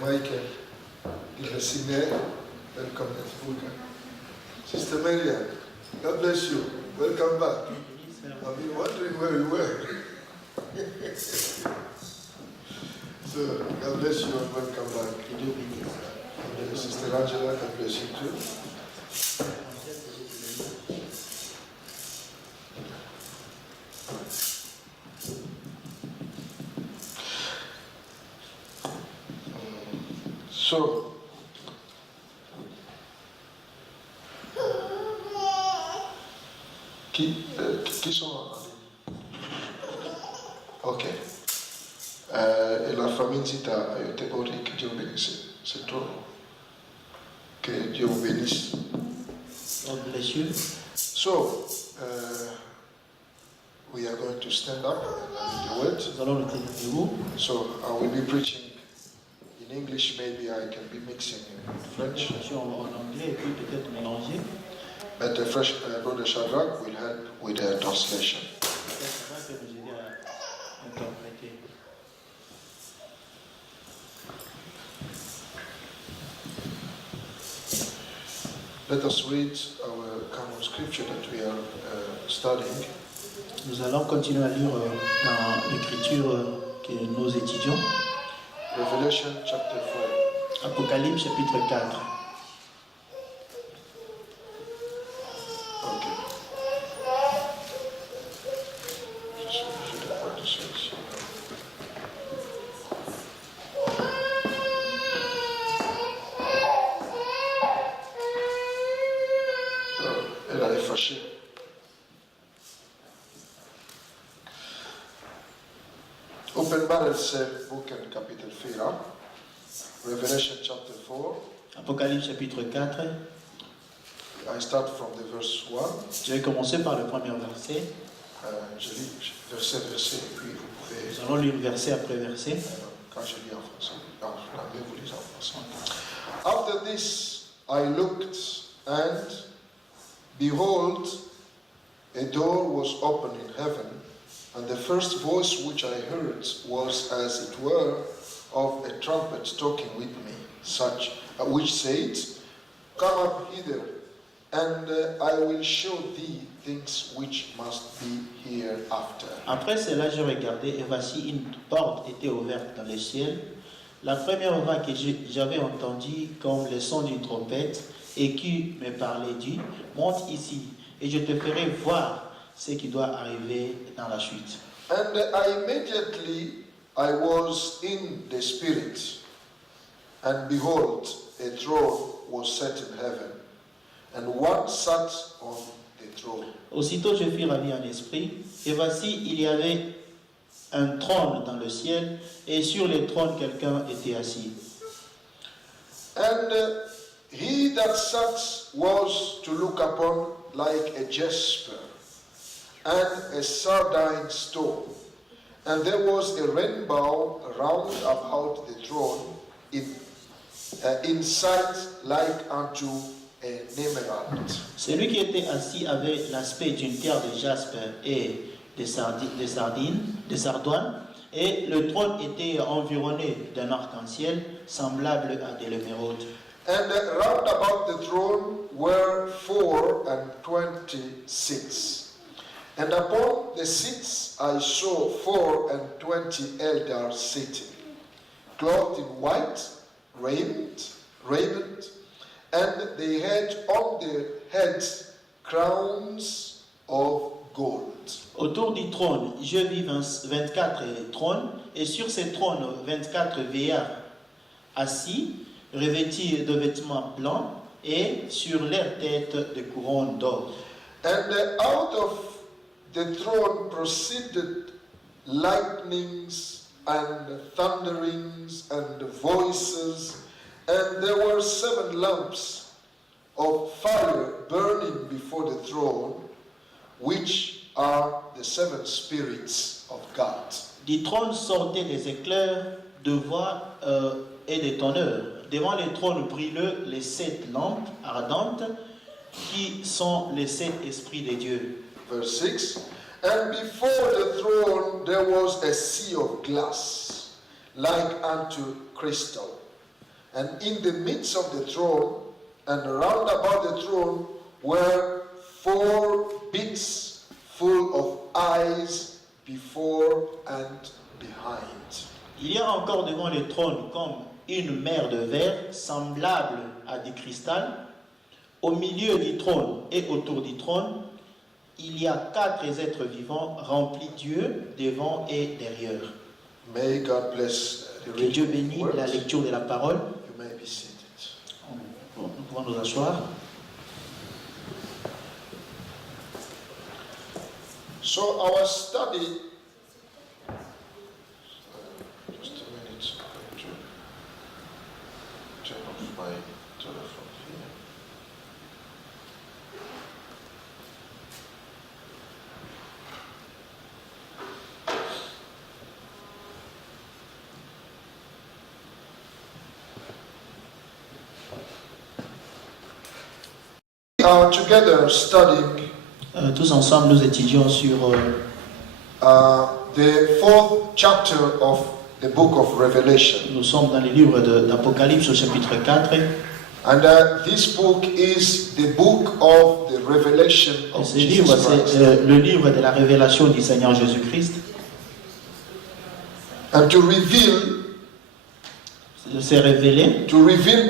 Michael, il est signé. Welcome to Fuka. Sister Maria, God bless you. Welcome back. I've been wondering where you were. So, God bless you and welcome back. Sister Angela, God bless you too. So, qui sont en ligne? Ok. Et la famille dit à Yotebori que Dieu bénisse. C'est toi. Que Dieu vous bénisse. God bless you. So, we are going to stand up and do it. Nous allons nous tenir debout. So, I will be preaching in English, maybe I can be mixing in French. Je suis en anglais et puis peut-être mélanger. But the fresh Brother Shadrach will help with the translation. Ça va nous aider à interpréter. Let us read our common scripture that we are studying. Nous allons continuer à lire dans l'écriture que nous étudions. Revelation chapter 4. Apocalypse chapitre 4. Ok. Je suis obligé de prendre ça ici. Elle est fâchée. Uppenbarelse boken kapitel 4, Revelation chapter 4. Apocalypse chapitre 4. I start from the verse 1. Je vais commencer par le premier verset. Je lis verset, et puis vous pouvez... Nous allons lire verset après verset. Quand je lis en français, vous lisez en français. After this I looked, and behold, a door was opened in heaven, and the first voice which I heard was as it were of a trumpet talking with me, which said, Come up hither, and I will show thee things which must be hereafter. Après cela, je regardais, et voici une porte était ouverte dans le ciel. La première voix que j'avais entendue comme le son d'une trompette, et qui me parlait dit, monte ici, et je te ferai voir ce qui doit arriver dans la suite. And immediately I was in the Spirit, and behold, a throne was set in heaven, and one sat on the throne. Aussitôt je fus ravi en esprit, et voici il y avait un trône dans le ciel, et sur le trône quelqu'un était assis. And he that sat was to look upon like a jasper and a sardine stone, and there was a rainbow round about the throne in sight like unto an emerald. Celui qui était assis avait l'aspect d'une pierre de jaspe et de sardoine, et le trône était environné d'un arc-en-ciel semblable à de l'émeraude. And round about the throne were 24 seats. And upon the seats I saw 24 elders sitting, clothed in white raiment, and they had on their heads crowns of gold. Autour du trône, je vis 24 trônes, et sur ces trônes, 24 vieillards assis, revêtis de vêtements blancs, et sur leurs têtes des couronnes d'or. And out of the throne proceeded lightnings and thunderings and voices, and there were 7 lamps of fire burning before the throne, which are the 7 spirits of God. Du trône sortaient des éclairs de voix et des tonneurs. Devant le trône brillent les 7 lampes ardentes, qui sont les 7 esprits de Dieu. Verse 6. And before the throne there was a sea of glass, like unto crystal. And in the midst of the throne, and round about the throne, were 4 beasts full of eyes before and behind. Il y a encore devant le trône comme une mer de verre semblable à du cristal. Au milieu du trône et autour du trône, il y a 4 êtres vivants remplis Dieu devant et derrière. May God bless the Que Dieu reading bénisse of the la words. lecture de la parole. You may be seated. Nous pouvons nous asseoir. So our study, just a minute, I'm going to turn off my telephone here. We are together studying Tous ensemble, nous étudions sur the 4th chapter of the book of Revelation. nous sommes dans le livre d'Apocalypse au chapitre 4. And this book is the book of the revelation Et of ce livre, Jesus Christ. c'est le livre de la révélation du Seigneur Jésus-Christ. And to reveal C'est révéler.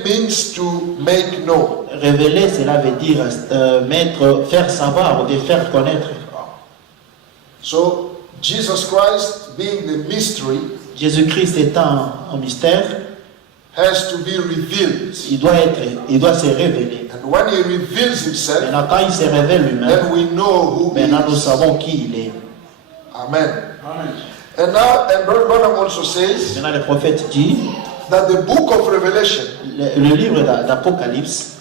means to make known. Révéler, cela veut dire faire savoir ou de faire connaître. So Jesus Christ, being the mystery, Jésus-Christ étant un mystère, has to be revealed. il doit se révéler. And when he reveals himself, Maintenant, quand il se révèle lui-même, then we know who he maintenant nous is. savons qui il est. Amen. And now, and Brother Branham also says Maintenant, le prophète dit, that the book of Revelation le livre d'Apocalypse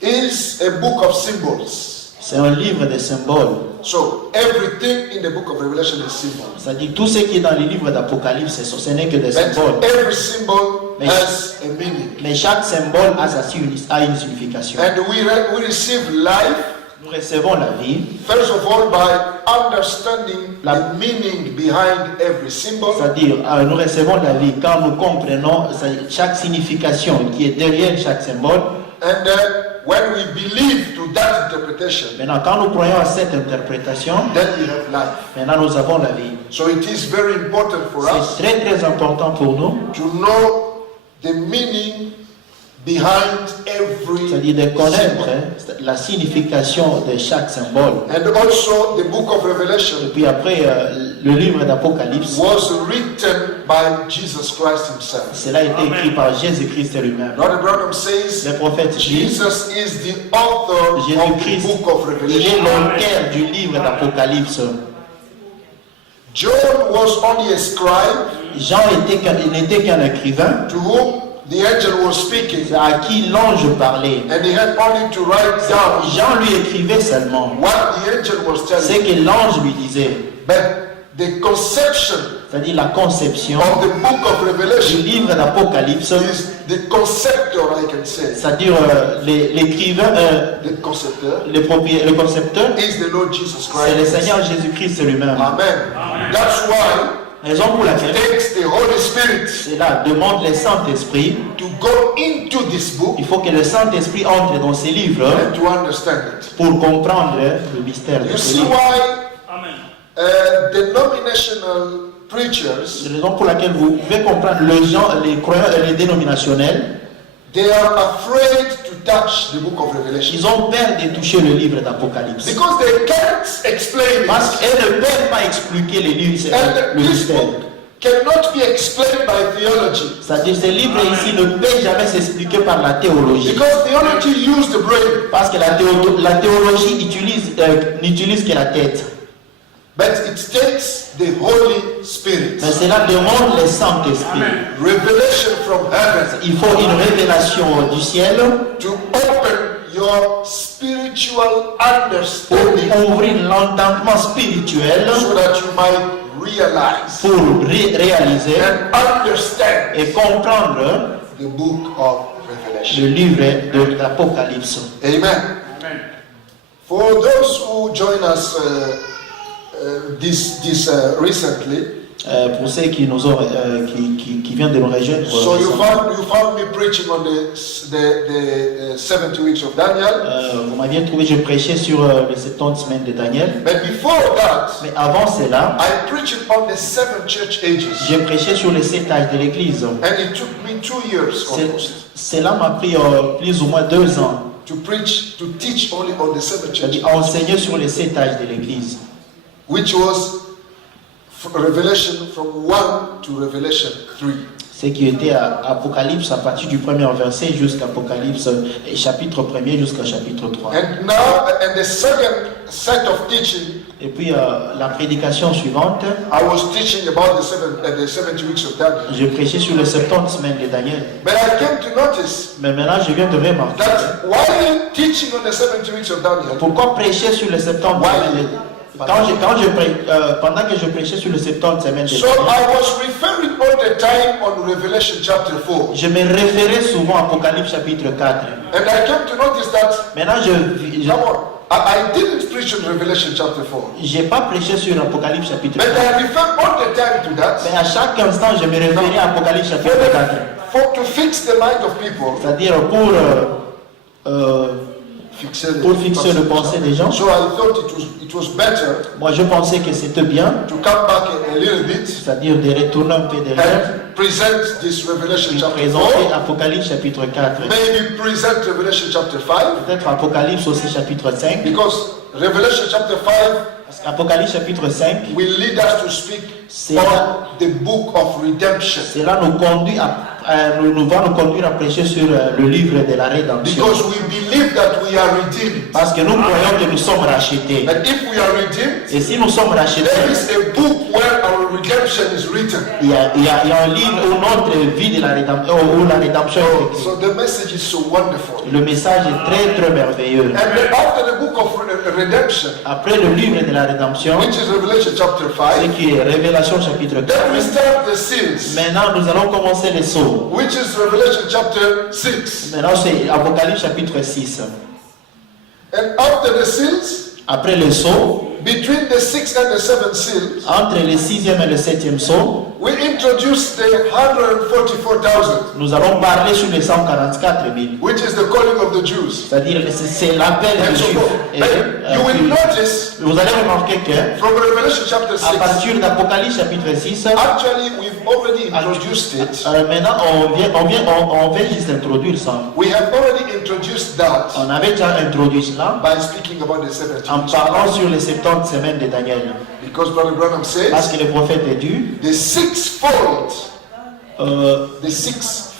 is a book of symbols. c'est un livre de symboles. So everything in the book of Revelation is symbol. C'est-à-dire tout ce qui est dans le livre d'Apocalypse, ce n'est que des symboles. But every symbol Mais- has a meaning. Mais chaque symbole a une signification. And we receive life, Nous recevons la vie, first of all, by understanding the meaning behind every symbol. c'est-à-dire nous recevons la vie quand nous comprenons chaque signification qui est derrière chaque symbole. And when we believe to that interpretation, Maintenant, quand nous croyons à cette interprétation, then we have life. maintenant nous avons la vie. So it is very important for us C'est très très important pour nous, to know the meaning behind every c'est-à-dire de connaître symbol. la signification de chaque symbole. And also the book of Et Revelation puis après, le livre d'Apocalypse, was written by Jesus Christ himself. cela a été écrit par Jésus-Christ lui-même. Brother Branham says Le prophète dit, Jesus is the author of the Jésus-Christ, book of il est Revelation. l'auteur du livre d'Apocalypse. John was only a scribe Jean n'était qu'un écrivain to whom the angel was speaking, à qui l'ange parlait. and he had only to write down Jean lui écrivait seulement what the angel was ce telling him. que l'ange lui disait, But the conception c'est-à-dire la conception of the book of du Revelation livre d'Apocalypse, is the conceptor, I can say. c'est-à-dire l'écrivain, The conceptor le concepteur, is the Lord Jesus c'est le Christ. Seigneur Jésus-Christ lui-même. Amen. That's why Raison pour laquelle it takes the Holy Spirit cela demande le Saint-Esprit. to go into this book Il faut que le Saint-Esprit entre dans ces livres and to understand it. pour comprendre le mystère de You ces see livres. why denominational preachers, C'est la raison pour laquelle vous pouvez comprendre les croyants et les dénominationnels, they are afraid to touch the book of Revelation ils ont peur de toucher le livre d'Apocalypse. because they can't explain Parce it. qu'elles ne peuvent pas expliquer les livres, And le this mystère. book cannot be explained by theology C'est-à-dire ces livres ici ne peuvent jamais s'expliquer par la théologie. because theology uses the brain, Parce que la théologie n'utilise que la tête. but it takes the Holy Spirit. Mais cela demande le Saint-Esprit. Revelation from heaven Il faut une révélation du ciel to open your spiritual pour understanding ouvrir l'entendement spirituel so that you might realize pour réaliser and understand et comprendre the book of Revelation. le livre de l'Apocalypse. Amen. For those who join us recently, Pour ceux qui nous ont, qui viennent de nous rejoindre, so you found me preaching on the 70 weeks of Daniel. vous m'aviez trouvé, je prêchais sur les 70 semaines de Daniel. But before that, Mais avant cela, I preached on the 7 church ages. j'ai prêché sur les 7 âges de l'Église. And it took me 2 years almost Cela m'a pris plus ou moins 2 ans. to teach only on the 7 church C'est-à-dire ages, enseigner sur les 7 âges de l'Église. which was Revelation from 1 to Revelation 3. Ce qui était à Apocalypse à partir du premier verset jusqu'à Apocalypse, chapitre 1er jusqu'à chapitre 3. And now, and the second set of teaching, Et puis la prédication suivante, I was teaching about the 70 weeks of Daniel. je prêchais sur les 70 semaines de Daniel. But I came to notice Mais maintenant, je viens de remarquer, that while teaching on the 70 weeks of Daniel, pourquoi prêcher sur les 70 semaines de pendant que je prêchais sur les 70 semaines de so Daniel, I was referring all the time on Revelation chapter 4. je me référais souvent à Apocalypse chapitre 4. And I came to notice that, Maintenant, come on, I didn't preach on Revelation chapter 4. je n'ai pas prêché sur Apocalypse chapitre But 4. I refer all the time to that Mais à chaque instant, je me référais à Apocalypse chapitre 4. to fix the mind of people. C'est-à-dire pour fixer le pensée des gens. So I thought it was better Moi, je pensais que c'était bien, to come back a little bit c'est-à-dire de retourner un peu derrière, and present this Revelation et chapter présenter 4, Apocalypse chapitre 4. maybe present Revelation chapter 5, Peut-être Apocalypse aussi chapitre 5. because Revelation chapter 5 Parce qu'Apocalypse chapitre 5, will lead us to speak C'est on the book of redemption. cela nous conduit nous va nous conduire à prêcher sur le livre de la rédemption. Because we believe that we are redeemed. Parce que nous croyons que nous sommes rachetés. And if we are redeemed, Et si nous sommes rachetés, there is a book where our redemption is written. il y a un livre où notre vie de la rédemption, où la rédemption est écrite. So the message is so wonderful. Le message est très très merveilleux. And then after the book of redemption, Après le livre de la rédemption, which is Revelation chapter ce 5, qui est Révélation chapitre 4, then we start the seals, maintenant nous allons commencer les sceaux. which is Revelation chapter 6. Maintenant c'est Apocalypse chapitre 6. And after the seals, Après les sceaux, between the 6th and the 7th seals, entre le 6e et le 7e sceau, we introduce the 144,000, nous allons parler sur les 144 000. which is the calling of the Jews. C'est-à-dire c'est l'appel And des so Juifs. forth. Et, But you will notice vous allez remarquer que from Revelation chapter à 6, partir d'Apocalypse chapitre 6, actually we've already introduced it. maintenant on vient juste introduire ça. We have already introduced that On avait déjà introduit cela by speaking about the 70 en weeks. parlant sur les 70 semaines de Daniel. Because Brother Branham Parce says que le prophète est dû, the sixfold, euh, the six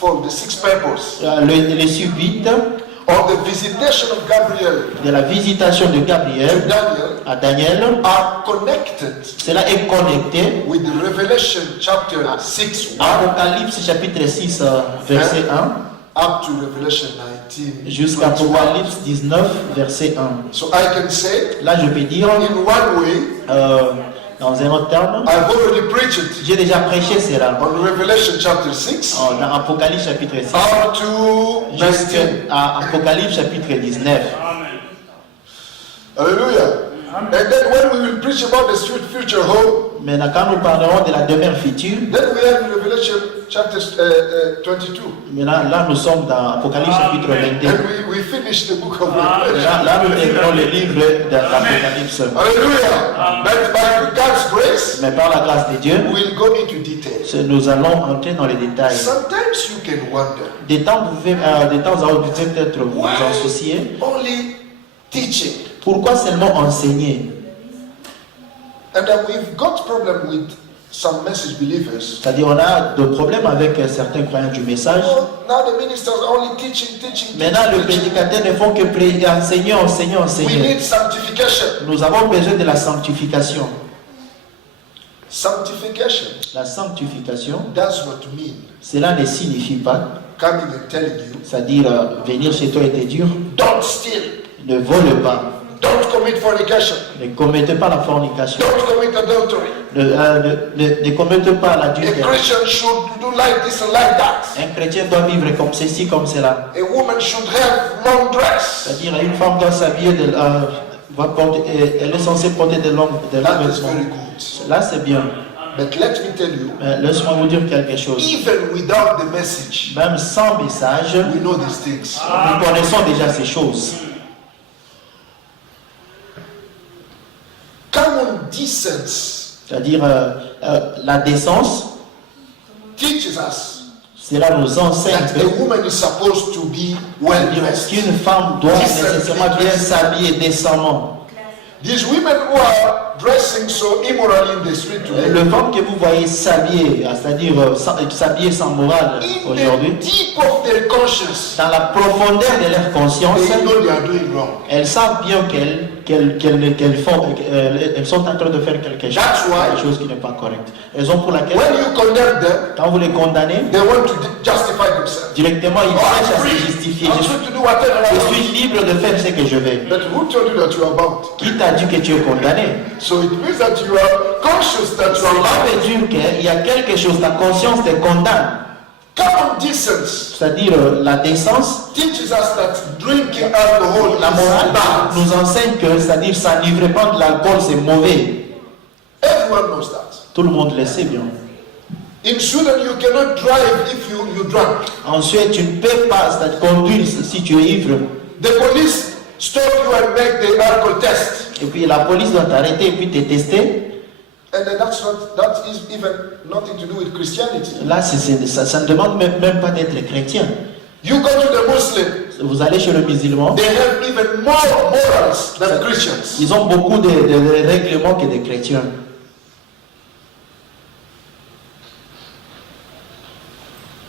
purpose les subite of the visitation of Gabriel de la visitation de to Gabriel Daniel à Daniel, are connected cela est connecté with the Revelation chapter 6, 1 Apocalypse chapitre 6, verset 1, up to Revelation 19. jusqu'à 21. Apocalypse 19, verset 1. So I can say, Là, je peux dire, in one way, dans un autre terme, I've already preached it j'ai déjà prêché cela on Revelation chapter 6 dans Apocalypse chapitre 6 up to 19. jusqu'à Apocalypse chapitre 19. Hallelujah. And then when we will preach about the future hope, Maintenant, quand nous parlerons de la demeure future, then we have Revelation chapter 22. maintenant, là, nous sommes dans Apocalypse chapitre 22. And we finish the book of Revelation. Là, nous terminons le livre de l'Apocalypse. Hallelujah. But by God's grace, Mais par la grâce de Dieu, we'll go into details. nous allons entrer dans les détails. Sometimes you can wonder, De temps à autre, vous pouvez peut-être vous en soucier. only teaching. Pourquoi seulement enseigner? And we've got problem with some message believers. C'est-à-dire, on a des problèmes avec certains croyants du message. Oh, now the ministers are only teaching. Maintenant, les prédicateurs ne font que enseigner. We need sanctification. Nous avons besoin de la sanctification. Sanctification La sanctification, does not mean cela ne signifie pas, coming and telling you, c'est-à-dire venir chez toi et te dire, don't steal, ne vole pas, Don't commit fornication. Ne commettez pas la fornication. Don't commit adultery. Ne commettez pas A l'adultère. Christian should do like this and like that. Un chrétien doit vivre comme ceci, comme cela. A woman should have long dress. C'est-à-dire, une femme doit s'habiller elle est censée porter de longs That is vêtements. very good. Là, c'est bien. But let me tell you, Mais laisse-moi vous dire quelque chose. even without the message, Même sans message, we know these things. nous connaissons déjà ces choses. Common decency C'est-à-dire, la décence, teaches us cela nous enseigne that a woman is supposed to be well dressed. qu'une femme doit nécessairement bien s'habiller décemment. These women who are dressing so immorally in the street today, Le femme que vous voyez s'habiller, c'est-à-dire s'habiller sans morale in aujourd'hui, the deep of their conscience, dans la profondeur de leur conscience, they know they are doing wrong. elles savent bien elles sont en train de faire quelque That's why- chose qui n'est pas correct. Raison pour laquelle, When you condemn them, quand vous les condamnez, they want to justify themselves. directement ils Oh, cherchent à I'm se free. justifier. I'm free to do whatever I Je want. suis libre de faire ce que je veux. But who told you that you are bound? Qui t'a dit que tu es condamné? So it means that you are conscious that you are Cela bound. veut dire qu'il y a quelque chose, ta conscience te condamne. Common decency C'est-à-dire la décence, teaches us that drinking alcohol la morale is bad. nous enseigne que, c'est-à-dire s'enivrer pas de l'alcool, c'est mauvais. Everyone knows that. Tout le monde le sait bien. In Sweden, you cannot drive if you drunk. En Suède, tu ne peux pas c'est-à-dire, conduire si tu es ivre. The police stop you and make the alcohol test. Et puis la police doit t'arrêter et puis te tester. And then that is even nothing to do with Christianity. Là, ça ne demande même pas d'être chrétien. You go to the Muslim, Vous allez chez le musulman, they have even more morals than Christians. ils ont beaucoup de règlements que des chrétiens.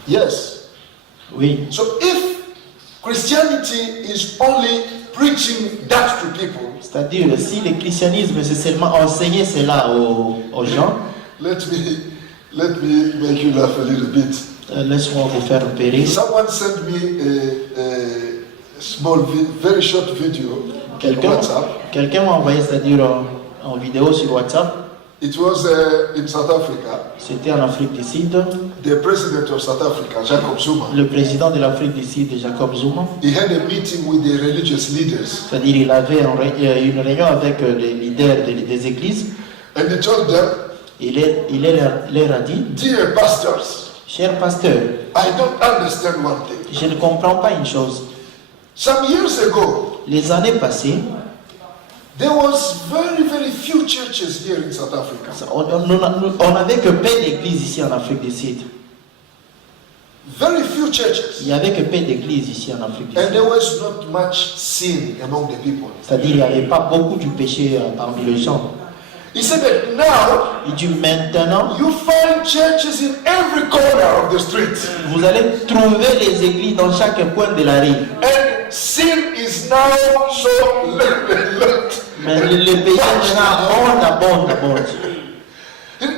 Yes. Oui. So if Christianity is only preaching that to people, C'est-à-dire, si le christianisme, c'est seulement enseigner cela aux gens, let me make you laugh a little bit. laisse-moi vous faire périr. Someone sent me a small, very short video on WhatsApp. Quelqu'un m'a envoyé, c'est-à-dire en vidéo sur WhatsApp. It was in South Africa. C'était en Afrique du Sud. The president of South Africa, Jacob Zuma, Le président de l'Afrique du Sud, Jacob Zuma, he had a meeting with the religious leaders, c'est-à-dire il avait une réunion avec les leaders des églises. and he told them, Il leur a dit, "Dear pastors, chers pasteurs, I don't understand one thing. je ne comprends pas une chose. Some years ago, Les années passées, there was very few churches here in South Africa. on n'avait que peu d'églises ici en Afrique du Sud. Very few churches. Il n'y avait que peu d'églises ici en Afrique du And Sud. there was not much sin among the people. C'est-à-dire il n'y avait pas beaucoup du péché parmi les gens. He said that now Il dit maintenant, you find churches in every corner of the street. vous allez trouver les églises dans chaque coin de la rue. And sin is now so lot. Mais le péché abonde.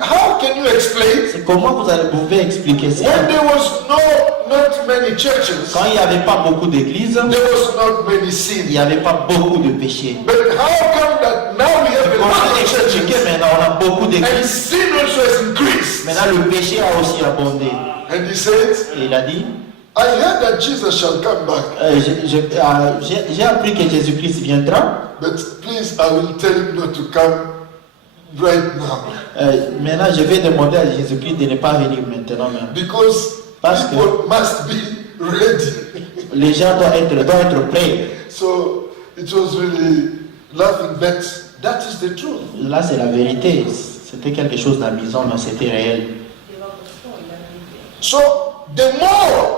How can you explain C'est comment vous pouvez expliquer ça? when there was not many churches, Quand il n'y avait pas beaucoup d'églises, there was not many il sin. n'y avait pas beaucoup de péché. But how come that now we have a Comment lot of expliquer churches maintenant on a beaucoup and d'églises? sin also has increased? Maintenant le péché a aussi abondé. And he said, Et il a dit, I heard that Jesus shall come back, j'ai appris que Jésus-Christ viendra. but please, I will tell him not to come right now. Maintenant je vais demander à Jésus-Christ de ne pas venir maintenant même. Because Parce que- people must be ready. Les gens doivent être prêts. So it was really laughing, but that is the truth. Là c'est la vérité. C'était quelque chose d'amusant, mais c'était réel. So the more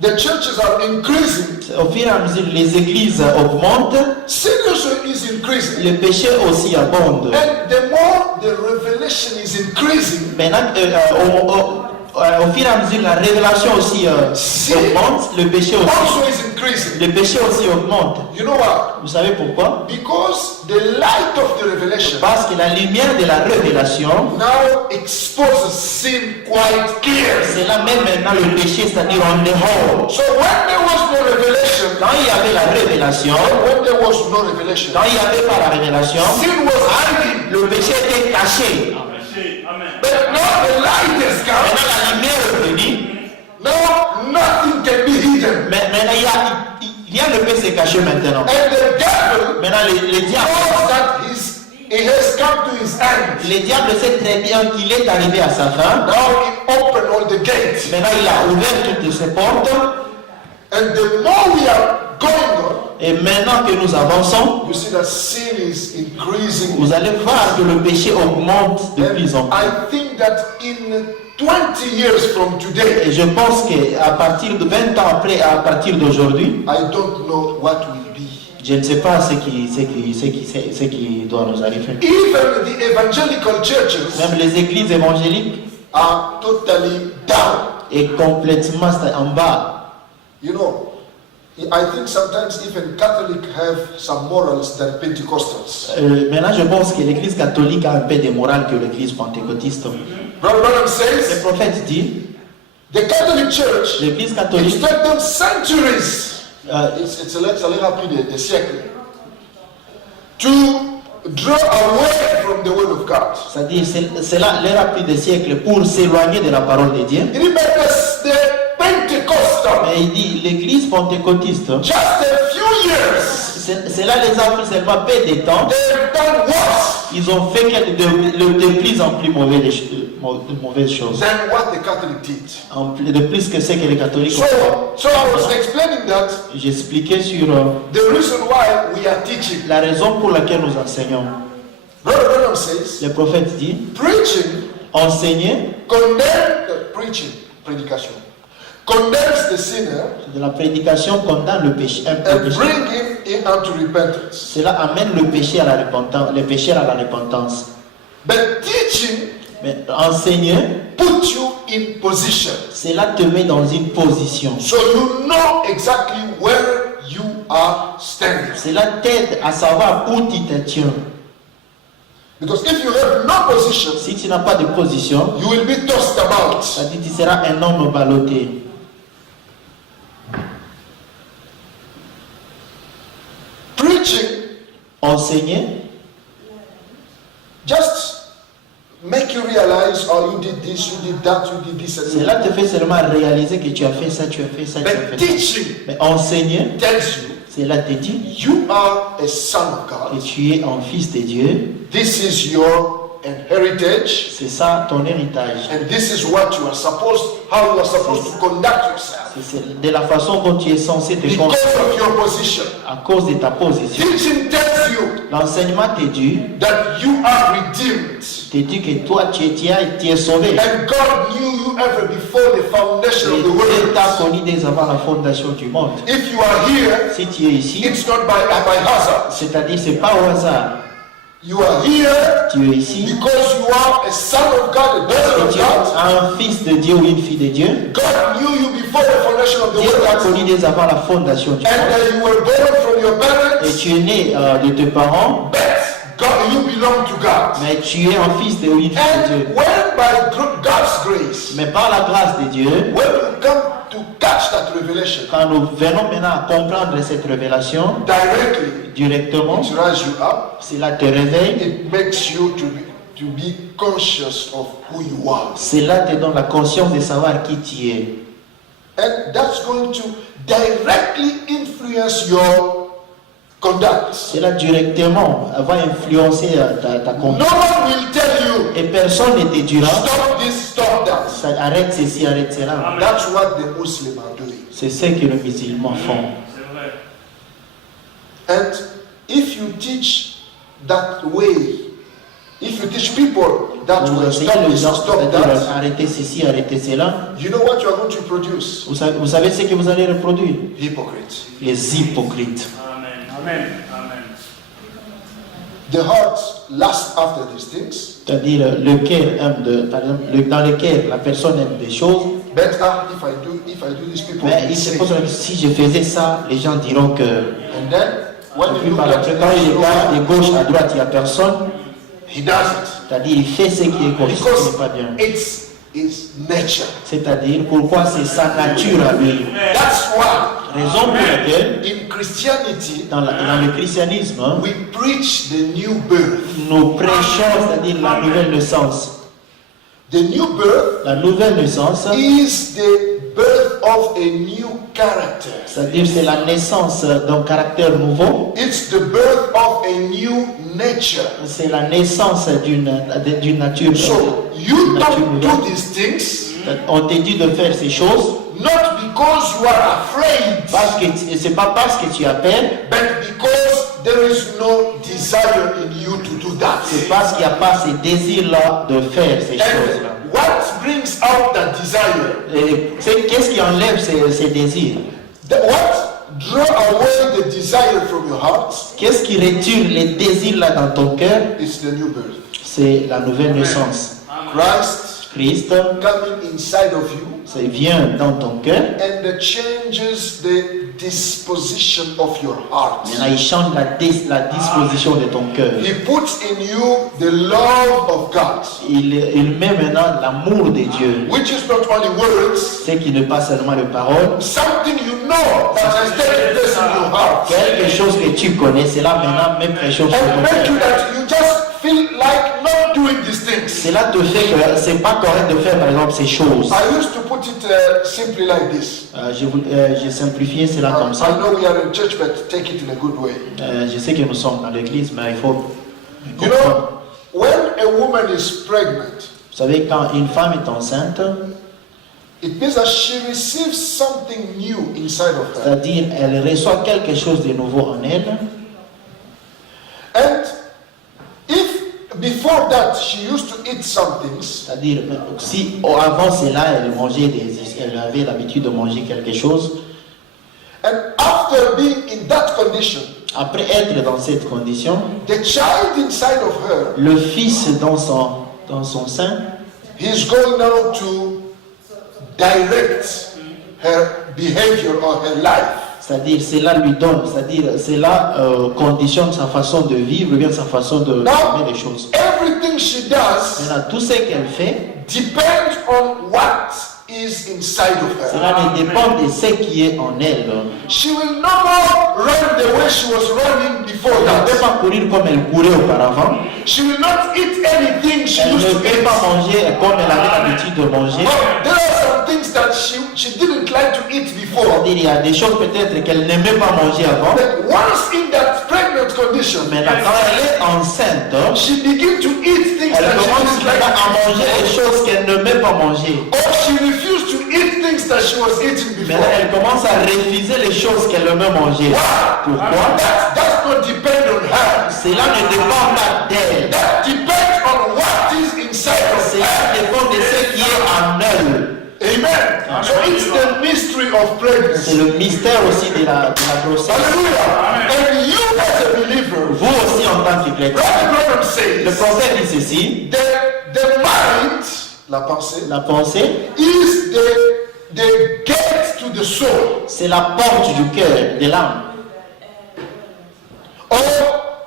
the churches are increasing, Au fur et à mesure les églises augmentent, sin also is increasing. le péché aussi abonde. And the more the revelation is increasing, Maintenant, au fur et à mesure la révélation aussi augmente, le péché aussi also is increasing. increasing. le péché aussi augmente. You know why? Vous savez pourquoi? Because the light of the revelation Parce que la lumière de la révélation, now exposes sin quite clear. c'est là même maintenant le péché, c'est-à-dire en dehors. So when there was no revelation, Quand il y avait la révélation, when there was no revelation, quand il n'y avait pas la révélation, sin was hiding. le péché était caché. But now the light has come. Maintenant la lumière est venue. Now nothing can be hidden. Mais maintenant rien ne peut se cacher maintenant. And the devil Maintenant le diable, knows that he has come to his end. le diable sait très bien qu'il est arrivé à sa fin. Now he opened all the gates. Maintenant il a ouvert toutes ses portes. And the more we are going on, Et maintenant que nous avançons, you see that sin is increasing. vous allez voir que le péché augmente de plus en And plus. I think that in 20 years from today, Et je pense qu'à partir de 20 ans après, à partir d'aujourd'hui, I don't know what will be. je ne sais pas ce qui doit nous arriver. Even the evangelical churches Même les églises évangéliques are totally down. est complètement en bas. You know, I think sometimes even Catholics have some morals than Pentecostals. Maintenant, je pense que l'église catholique a un peu de morale que l'église pentecôtiste. Brother Branham Le says prophète dit, the Catholic Church, l'église it's catholique, taken centuries, euh, ça leur a pris des siècles, to draw away from the word of God. c'est-à-dire cela leur a pris des siècles pour s'éloigner de la parole de Dieu. Remember the Pentecostal, Mais il dit, l'église pentecôtiste, just a few years, cela les a pris seulement peu de temps. they've done worse Ils ont fait de plus en plus de mauvaises choses. than what the Catholic did. De plus que ce que les catholiques ont fait. So I was explaining that J'expliquais sur the reason why we are teaching. la raison pour laquelle nous enseignons. Brother Branham says, Le prophète dit, preaching enseigner, prédication, condemns the sinner de la prédication condamne le péché. and bring him in unto repentance. Cela amène le péché à la repentance, les pécheurs à la repentance. But teaching Mais enseigner, put you in position, cela te met dans une position. so you know exactly where you are standing. Cela t'aide à savoir où tu te tiens. Because if you have no position, Si tu n'as pas de position, you will be tossed about. c'est-à-dire tu seras un homme ballotté. Preaching Enseigner, just make you realize, oh, you did this, you did that, you did this, and cela that. te fait seulement réaliser que tu as fait ça, tu as fait ça, tu as But fait ça. teaching Mais enseigner, tells you cela te dit you are a son of que God. tu es un fils de Dieu. This is your heritage, C'est ça ton héritage. and this is what you are supposed, how you are supposed to conduct yourself C'est de la façon dont tu es censé te because conduire of your position. à cause de ta position. Teaching tells you L'enseignement te dit, that you are redeemed, que toi tu es sauvé. and God knew you ever before the foundation Et of the Dieu t'a world. connu dès avant la fondation du monde. If you are here, Si tu es ici, it's not by hazard. c'est-à-dire c'est pas au hasard. You are here Tu es ici because you are a son of God, a daughter et of tu God. es un fils de Dieu ou une fille de Dieu. God knew you before the foundation of the Dieu t'a world, connu dès avant la fondation du and monde. you were born from your Et parents, tu es né de tes parents, but God, you belong to God. mais tu es un fils de ou une fille de Dieu. And when by God's grace, Mais par la grâce de Dieu, when you come to catch that revelation quand nous venons maintenant à comprendre cette révélation directement, it rises you up, cela te réveille, it makes you to be conscious of who you are. cela te donne la conscience de savoir qui tu es. And that's going to directly influence your conduct. Cela directement va influencer ta No conduite. one will tell you, Et personne ne te dira, stop this, stop that. ça, arrête ceci, arrête cela. That's what the Muslims are doing. C'est ce que les musulmans font. And if you teach that way, if you teach people that Vous way, enseignez stop les this, gens, stop c'est-à-dire that, arrêtez ceci, arrêtez cela. you know what you are going to produce? Vous savez ce que vous allez reproduire? Hypocrites. Les hypocrites. Amen. Amen. Amen. The heart lusts after these things, C'est-à-dire le cœur aime par exemple, dans le cœur, la personne aime des choses, better if I do this, people Mais will il se say. pose la question, si je faisais ça, les gens diront que... And then, when Et you puis look par at après, quand il regarde de gauche à droite, il n'y a personne. he does it. C'est-à-dire, il fait ce qui est correct, ce qui Because n'est pas bien. it's his nature. C'est-à-dire, pourquoi c'est sa nature à lui. That's why Raison pour laquelle, in Christianity, dans le christianisme, hein, we preach the new birth. nous prêchons, c'est-à-dire la nouvelle naissance. The new birth La nouvelle naissance, is the birth of a new character. c'est-à-dire c'est la naissance d'un caractère nouveau. It's the birth of a new nature. C'est la naissance d'une nature, So you d'une nature don't nouvelle. do these things On te dit de faire ces choses not because you are afraid, parce que c'est pas parce que tu as peur, but because there is no desire in you to do that. c'est parce qu'il n'y a pas ce désir-là de faire ces choses-là. And what brings out that desire? Et qu'est-ce qui enlève ces désirs? What draw away the desire from your heart? Qu'est-ce qui retire les désirs-là dans ton cœur? It's the new birth. C'est la nouvelle naissance. Christ Christ, coming inside of you ça vient dans ton cœur. and it changes the disposition of your heart. Maintenant, il change la disposition de ton cœur. He puts in you the love of God, Il met maintenant l'amour de Dieu. which is not only words, Ce qui n'est pas seulement de paroles. something you know that has taken place in your heart. Quelque chose que tu connais, c'est là maintenant même quelque chose sur And ton make you cœur. that you just feel like not doing these things. Cela te fait que c'est pas correct de faire par exemple ces choses. I used to put it simply like this. J'ai simplifié cela comme I ça. know we are in church, but take it in a good way. Je sais que nous sommes dans l'église, mais il faut You comprendre. know, when a woman is pregnant, Vous savez, quand une femme est enceinte, it means that she receives something new inside of her. c'est-à-dire elle reçoit quelque chose de nouveau en elle. And if before that she used to eat some things, C'est-à-dire, si avant cela, elle avait l'habitude de manger quelque chose, and after being in that condition, après être dans cette condition, the child inside of her, le fils dans son sein, he's going now to direct her behavior or her life. c'est-à-dire cela lui donne, c'est-à-dire cela conditionne sa façon de vivre, ou bien sa façon de faire les choses. Everything she does Maintenant, tout ce qu'elle fait, depends on what is inside of her. cela ne dépend de ce qui est en elle. She will no more run the way she was running before Elle ne peut that. pas courir comme elle courait auparavant. She will not eat anything she Elle used ne to peut eat. pas manger comme elle avait l'habitude de manger. But there are some things that she didn't like to eat before. C'est-à-dire, il y a des choses peut-être qu'elle n'aimait pas manger avant. But once in that pregnant condition, Maintenant, quand elle est enceinte, she begins to eat things elle that she commence didn't like à to manger eat des before. choses qu'elle n'aimait pas manger. Or she refused to eat things that she was eating before. Maintenant, elle commence à refuser les choses qu'elle aimait manger. Pourquoi? That does not depend on her. Cela ne dépend pas d'elle. That depends on what is inside of Cela her. dépend de ce qui est en elle. Amen. So it's the mystery of C'est pregnancy. le mystère aussi de la grossesse. Hallelujah. And you as a believer, Vous aussi en tant que chrétien, Brother Branham le says, prophète dit ceci, the mind, la pensée, la pensée, is the gate to the soul. c'est la porte du cœur, de l'âme. Or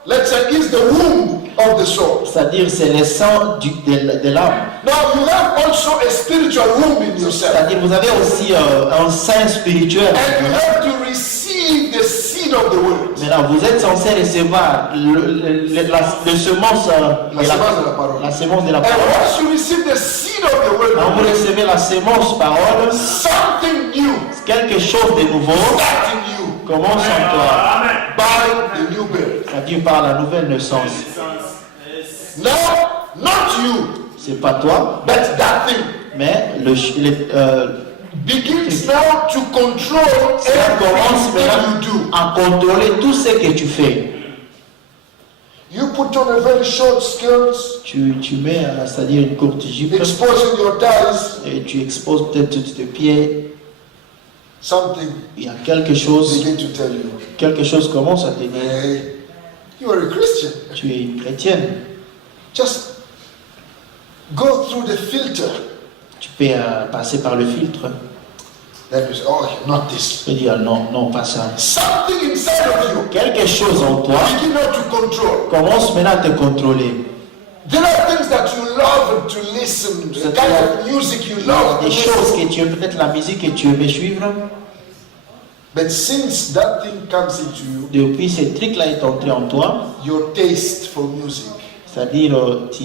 let's say is the womb of the soul. C'est-à-dire, c'est le sang de l'âme. Now you have also a spiritual womb in yourself. C'est-à-dire, vous avez aussi un sein spirituel. And you have to receive the seed of the word. Maintenant, vous êtes censé recevoir le semence, La semence de la parole. la semence de la And parole. once you receive the seed of the word, Quand vous recevez la semence parole, something new quelque chose de nouveau start in you commence en toi. by the new birth. C'est-à-dire par la nouvelle naissance. Now, not you, C'est pas toi, but that thing mais begins now to control ça commence everything you maintenant do. à contrôler tout ce que tu fais. You put on a very short skirt, Tu mets, c'est-à-dire une courte jupe, exposing your thighs, et tu exposes peut-être tous tes pieds. something Il y a quelque chose commence à te dire. hey, you are a Christian. Tu es une chrétienne. Just go through the filter Tu peux passer par le filtre. Then you say, oh, not this. Tu peux dire non, non, pas ça. Something inside of you Quelque chose en toi begin not to control. commence maintenant à te contrôler. There are things that you love to listen, the kind of music you love to Des choses listen. que tu aimes, peut-être la musique que tu aimais suivre. But since that thing comes into you, Depuis ce truc-là est entré en toi, your taste for music, c'est-à-dire tu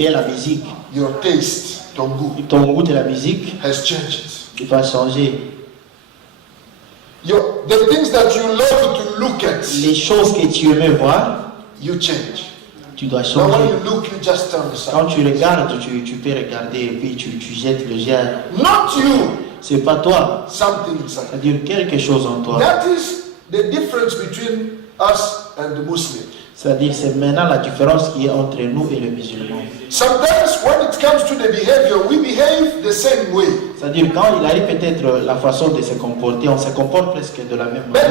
es la musique, your taste, ton goût, ton goût de la musique, has changed. il va changer. The things that you love to look at, Les choses que tu aimais voir, you change. tu dois Now when changer. you look, you just turn aside. Quand tu regardes, tu peux regarder et puis tu jettes le gel. Not you, C'est pas toi, something inside. c'est-à-dire quelque chose en toi. That is the difference between us and the Muslim. C'est-à-dire c'est maintenant la différence qui est entre nous et les musulmans. Sometimes when it comes to the behavior, we behave the same way. C'est-à-dire quand il arrive peut-être la façon de se comporter, on se comporte presque de la même manière.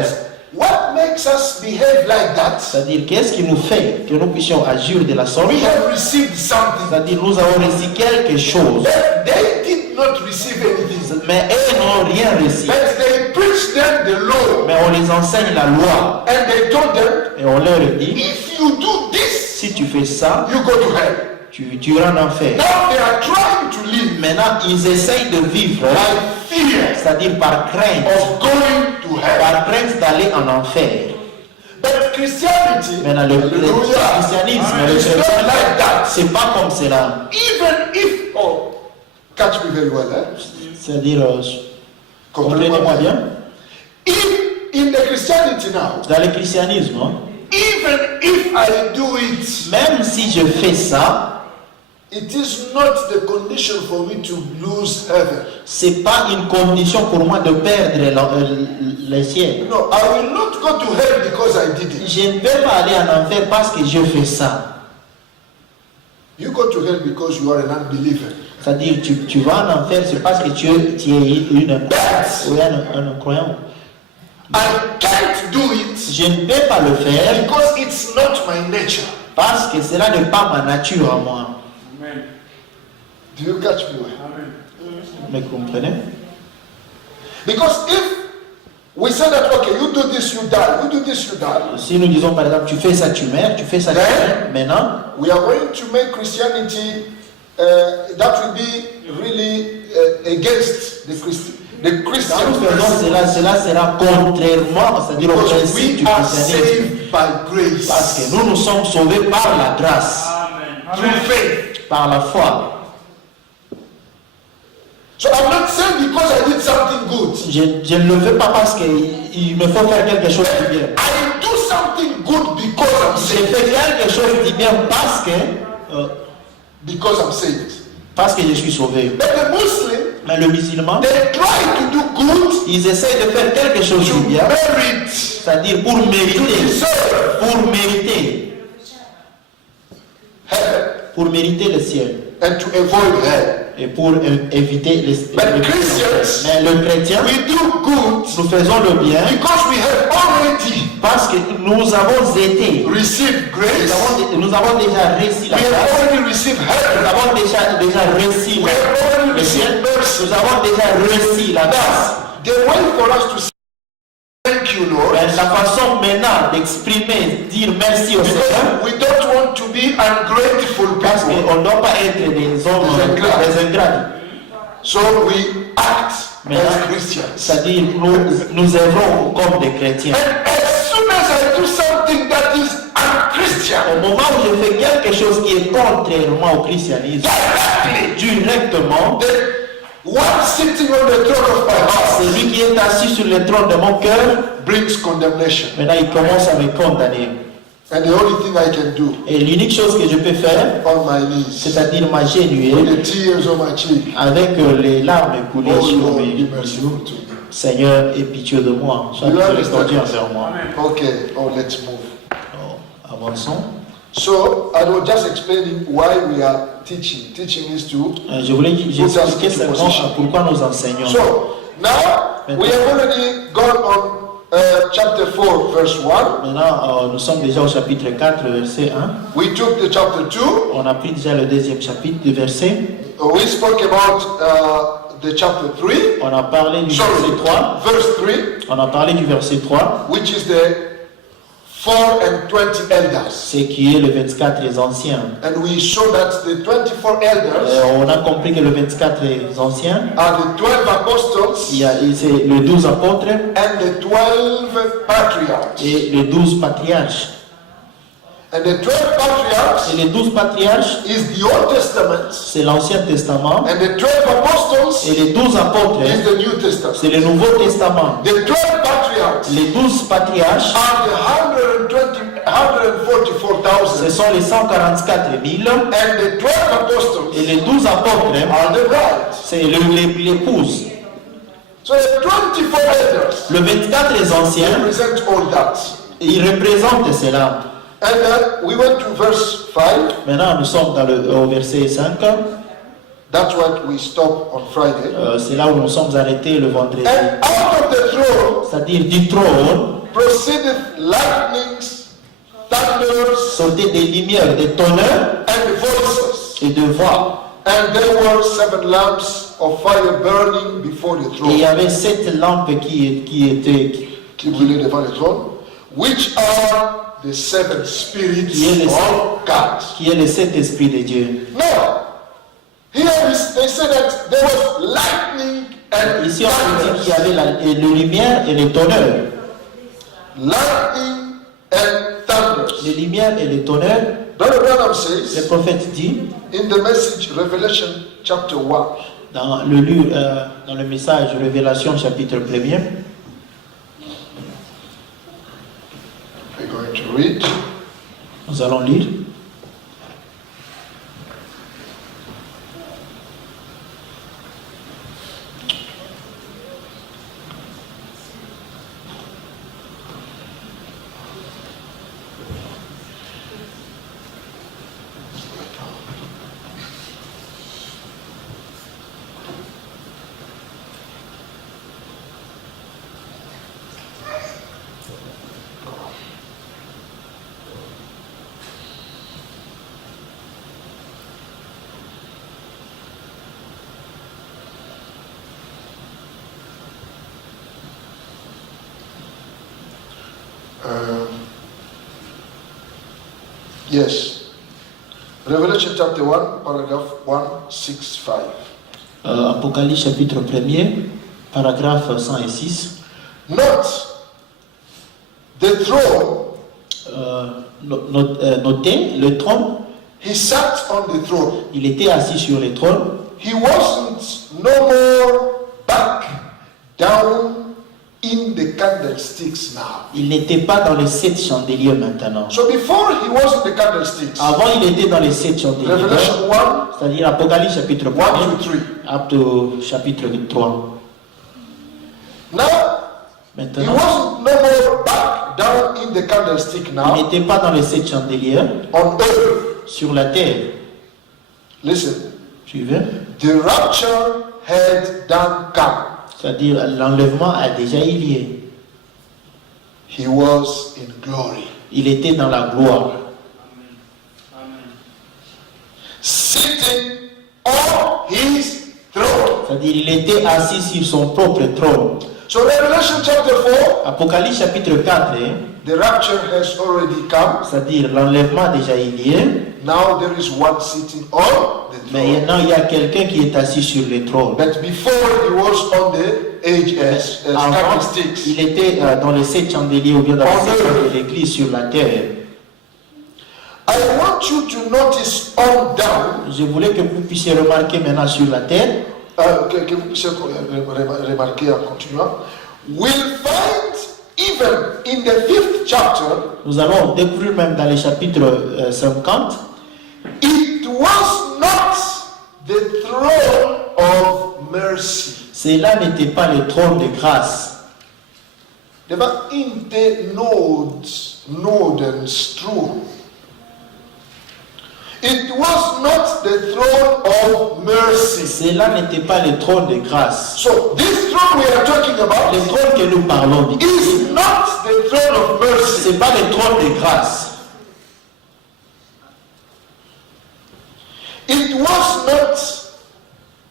But what makes us behave like that? C'est-à-dire qu'est-ce qui nous fait que nous puissions agir de la sorte? We have received something. C'est-à-dire nous avons reçu quelque chose, But they did not receive anything. mais eux n'ont rien reçu. But they preached them the law. Mais on les enseigne la loi And they told them, et on leur dit, if you do this, si tu fais ça, you go to hell. tu iras en enfer. Now they are trying to live Maintenant, ils essayent de vivre, by fear c'est-à-dire par crainte, of going to hell. par crainte d'aller en enfer. But Christianity, Maintenant, le hallelujah, christianisme, le is not chrétien, like that. c'est pas comme cela. Even if, oh, catch me very well, eh? C'est-à-dire, Comprenez-moi comprenez-moi bien, If in the Christianity now, dans le christianisme, hein, even if I do it, même si je fais ça, it is not the condition for me to lose heaven. c'est pas une condition pour moi de perdre le ciel. No, I will not go to hell because I did it. Je ne peux pas aller en enfer parce que je fais ça. You go to hell because you are an unbeliever. C'est-à-dire, tu vas en enfer, c'est parce que tu es un croyant. I can't do it Je ne peux pas le faire because it's not my nature. parce que cela n'est pas ma nature à moi. Amen. Do you catch me well? Amen. Vous me comprenez? Because if we say that, okay, you do this, you die, you do this, you die, Si nous disons par exemple, tu fais ça, tu meurs, tu fais ça, tu meurs, maintenant, we are going to make Christianity, that will be really against the Christian. The quand Christian nous faisons person, cela sera contrairement, c'est-à-dire au because principe du we are christianisme. saved by grace, Parce que nous sommes sauvés par la grâce, Amen. through Amen. faith. par la foi. So I'm not saying because I did something good. Je ne le fais pas parce qu'il me faut faire quelque chose de bien. I do something good because I'm Je saved. fais quelque chose de bien Because I'm saved. parce que je suis sauvé. But the Muslim, Mais le musulman, they try to do good ils essayent de faire quelque chose to de bien, merit, c'est-à-dire pour to mériter, deserve heaven, pour mériter le ciel and to avoid hell. et pour éviter les But Christians, Mais le chrétien, we do good nous faisons le bien because we have already parce que nous avons été, received grace. nous avons déjà reçu We la have grâce, already received nous heaven. avons déjà reçu We have already le ciel, received mercy. nous avons déjà reçu la grâce. The way for us to say thank you, Lord, Mais la façon maintenant d'exprimer, dire merci au Seigneur, because we don't want to be ungrateful parce people. qu'on ne doit pas être des hommes des ingrats. So we act Mais as Christians. c'est-à-dire nous œuvrons comme des chrétiens. And as soon as I do something that is unchristian, Au moment où je fais quelque chose qui est contrairement au christianisme, directement, the one sitting on the throne of my heart celui qui est assis sur le trône de mon cœur, brings condemnation. maintenant il commence à me condamner. And the only thing I can do Et l'unique chose que je peux faire, on my knees, c'est-à-dire m'agenouiller with the tears on my cheek, avec les larmes coulées oh sur Lord, mes be merciful to me. Seigneur, aie pitié de moi, sois miséricordieux envers moi. Amen. Okay, let's move. Oh, avançons. So I was just explaining why we are teaching. Teaching is to. Je voulais expliquer seulement pourquoi nous enseignons. So now we have already gone on chapter 4, verse 1. Maintenant, nous sommes déjà au chapitre 4, verset 1. We took the chapter 2. On a pris déjà le deuxième chapitre, verset. We spoke about the chapter 3, On a parlé du sorry, verset 3. verse 3, On a parlé du verset 3, which is the 4 and 20 elders. c'est qui est le 24 les anciens. And we saw that the 24 elders On a compris que le 24 les anciens, are the 12 apostles c'est les 12 apôtres and the 12 patriarchs. et les 12 patriarches. And the 12 patriarchs Et les 12 patriarches, is the Old Testament, c'est l'Ancien Testament. and the 12 apostles Et les 12 apôtres, is the New Testament. c'est le Nouveau Testament. The 12 patriarchs Les 12 patriarches, are the 144,000, ce sont les 144 000. and the 12 apostles Et les 12 apôtres, are the bride. c'est l'épouse. So the 24 elders Le 24 les anciens, represent all that. ils représentent cela. And then we went to verse 5. Maintenant, nous sommes au verset 5. That's what we stopped on Friday. C'est là où nous sommes arrêtés le vendredi. And out of the throne C'est-à-dire du trône, proceeded lightnings, thunders, sortaient des lumières, des tonnerres and voices. et de voix. And there were 7 lamps of fire burning before the Et il y throne, avait 7 lampes qui étaient qui brûlaient devant le trône, which are the 7 spirits Qui est le of God. qui est les 7 esprits de Dieu. Now, here they say that there was lightning and Ici, on dit qu'il y thunders. avait les lumières et les tonnerres. Lightning and thunders. Les lumières et les tonnerres, Brother Branham le says prophète dit in the message Revelation chapter 1, dans le message Révélation chapitre 1er, we're going to read. nous allons lire. Yes. Revelation chapter 1, paragraph 165. Apocalypse chapitre 1er, paragraphe 106. Note the throne. Notez le trône, He sat on the throne. il était assis sur le trône. He wasn't no more back down in the candlesticks now. Il n'était pas dans les 7 chandeliers maintenant. So before he was in the candlesticks, Avant, il était dans les 7 chandeliers. Revelation 1, C'est-à-dire Apocalypse chapitre 1 1 to 3. up to chapitre 3. Now, he Maintenant, wasn't no more back down in the candlestick il now n'était pas dans les 7 chandeliers on earth. sur la terre. Listen, Suivez. the rapture had done come. C'est-à-dire l'enlèvement a déjà eu lieu. He was in glory, Il était dans la gloire. sitting on his throne. C'est-à-dire il était assis sur son propre trône. So Revelation chapter 4, Apocalypse chapitre 4, the rapture has already come. c'est-à-dire l'enlèvement a déjà eu lieu. Now there is one sitting on the Mais throne. maintenant il y a quelqu'un qui est assis sur le trône. But before he was on the as Avant, candlesticks. il était dans les 7 chandeliers ou bien dans les 7 chandeliers de l'église sur la terre. I want you to notice on down, Je voulais que vous puissiez remarquer maintenant sur la terre, que vous puissiez remarquer en continuant, we'll find even in the 5th chapter, nous allons découvrir même dans les chapitres 50, it was not the throne of mercy. cela n'était pas le trône de grâce. Det var inte nådens tron. It was not the throne of mercy. Cela n'était pas le trône de grâce. So this throne we are talking about Le trône que nous parlons is not the throne of mercy. ce n'est pas le trône de grâce. It was not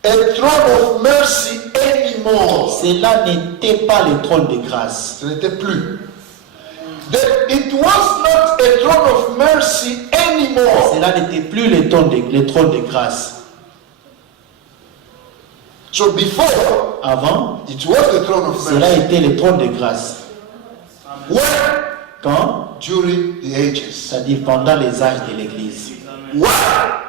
a throne of mercy anymore. Cela n'était pas le trône de grâce. Ce n'était plus. It was not a throne of mercy anymore. Cela n'était plus le trône de grâce. So before, Avant, it was the throne of cela mercy. était le trône de grâce. When? Quand? During the ages. C'est-à-dire pendant les âges de l'Église. Why?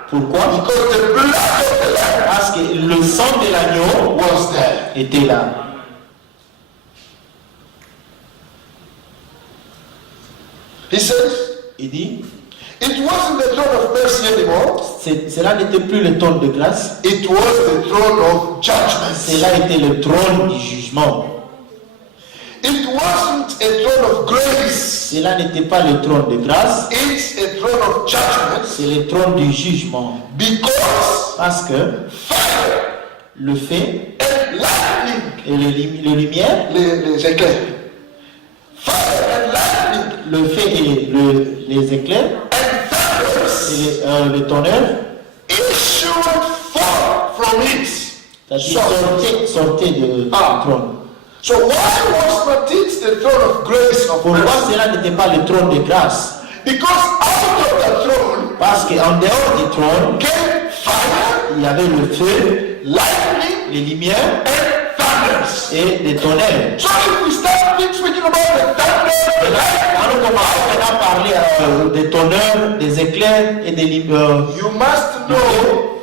Pourquoi? Because the blood of the Lamb Parce que le sang de l'agneau was there. était là. He says, Il dit, it wasn't the throne of mercy anymore. cela n'était plus le trône de grâce, It was the throne of judgment. cela était le trône du jugement. It wasn't a throne of grace. Cela n'était pas le trône de grâce, It's a throne of judgment. c'est le trône du jugement. Because Parce que fire le feu and lightning, et les lumières, les éclairs, fire and lightning le feu et les éclairs and thunders et le tonnerre, issued forth from it. c'est-à-dire sortait du trône. So why was not it the throne of grace of Pourquoi mercy? cela n'était pas le trône de grâce? Because out of the throne Parce qu'en dehors du trône, came fire, il y avait le feu, lightning, les lumières and thunders. et des tonnerres. So if we start speaking about the thunder, the lightning, Quand nous commençons à parler des tonnerres, des éclairs et des lumières, you must know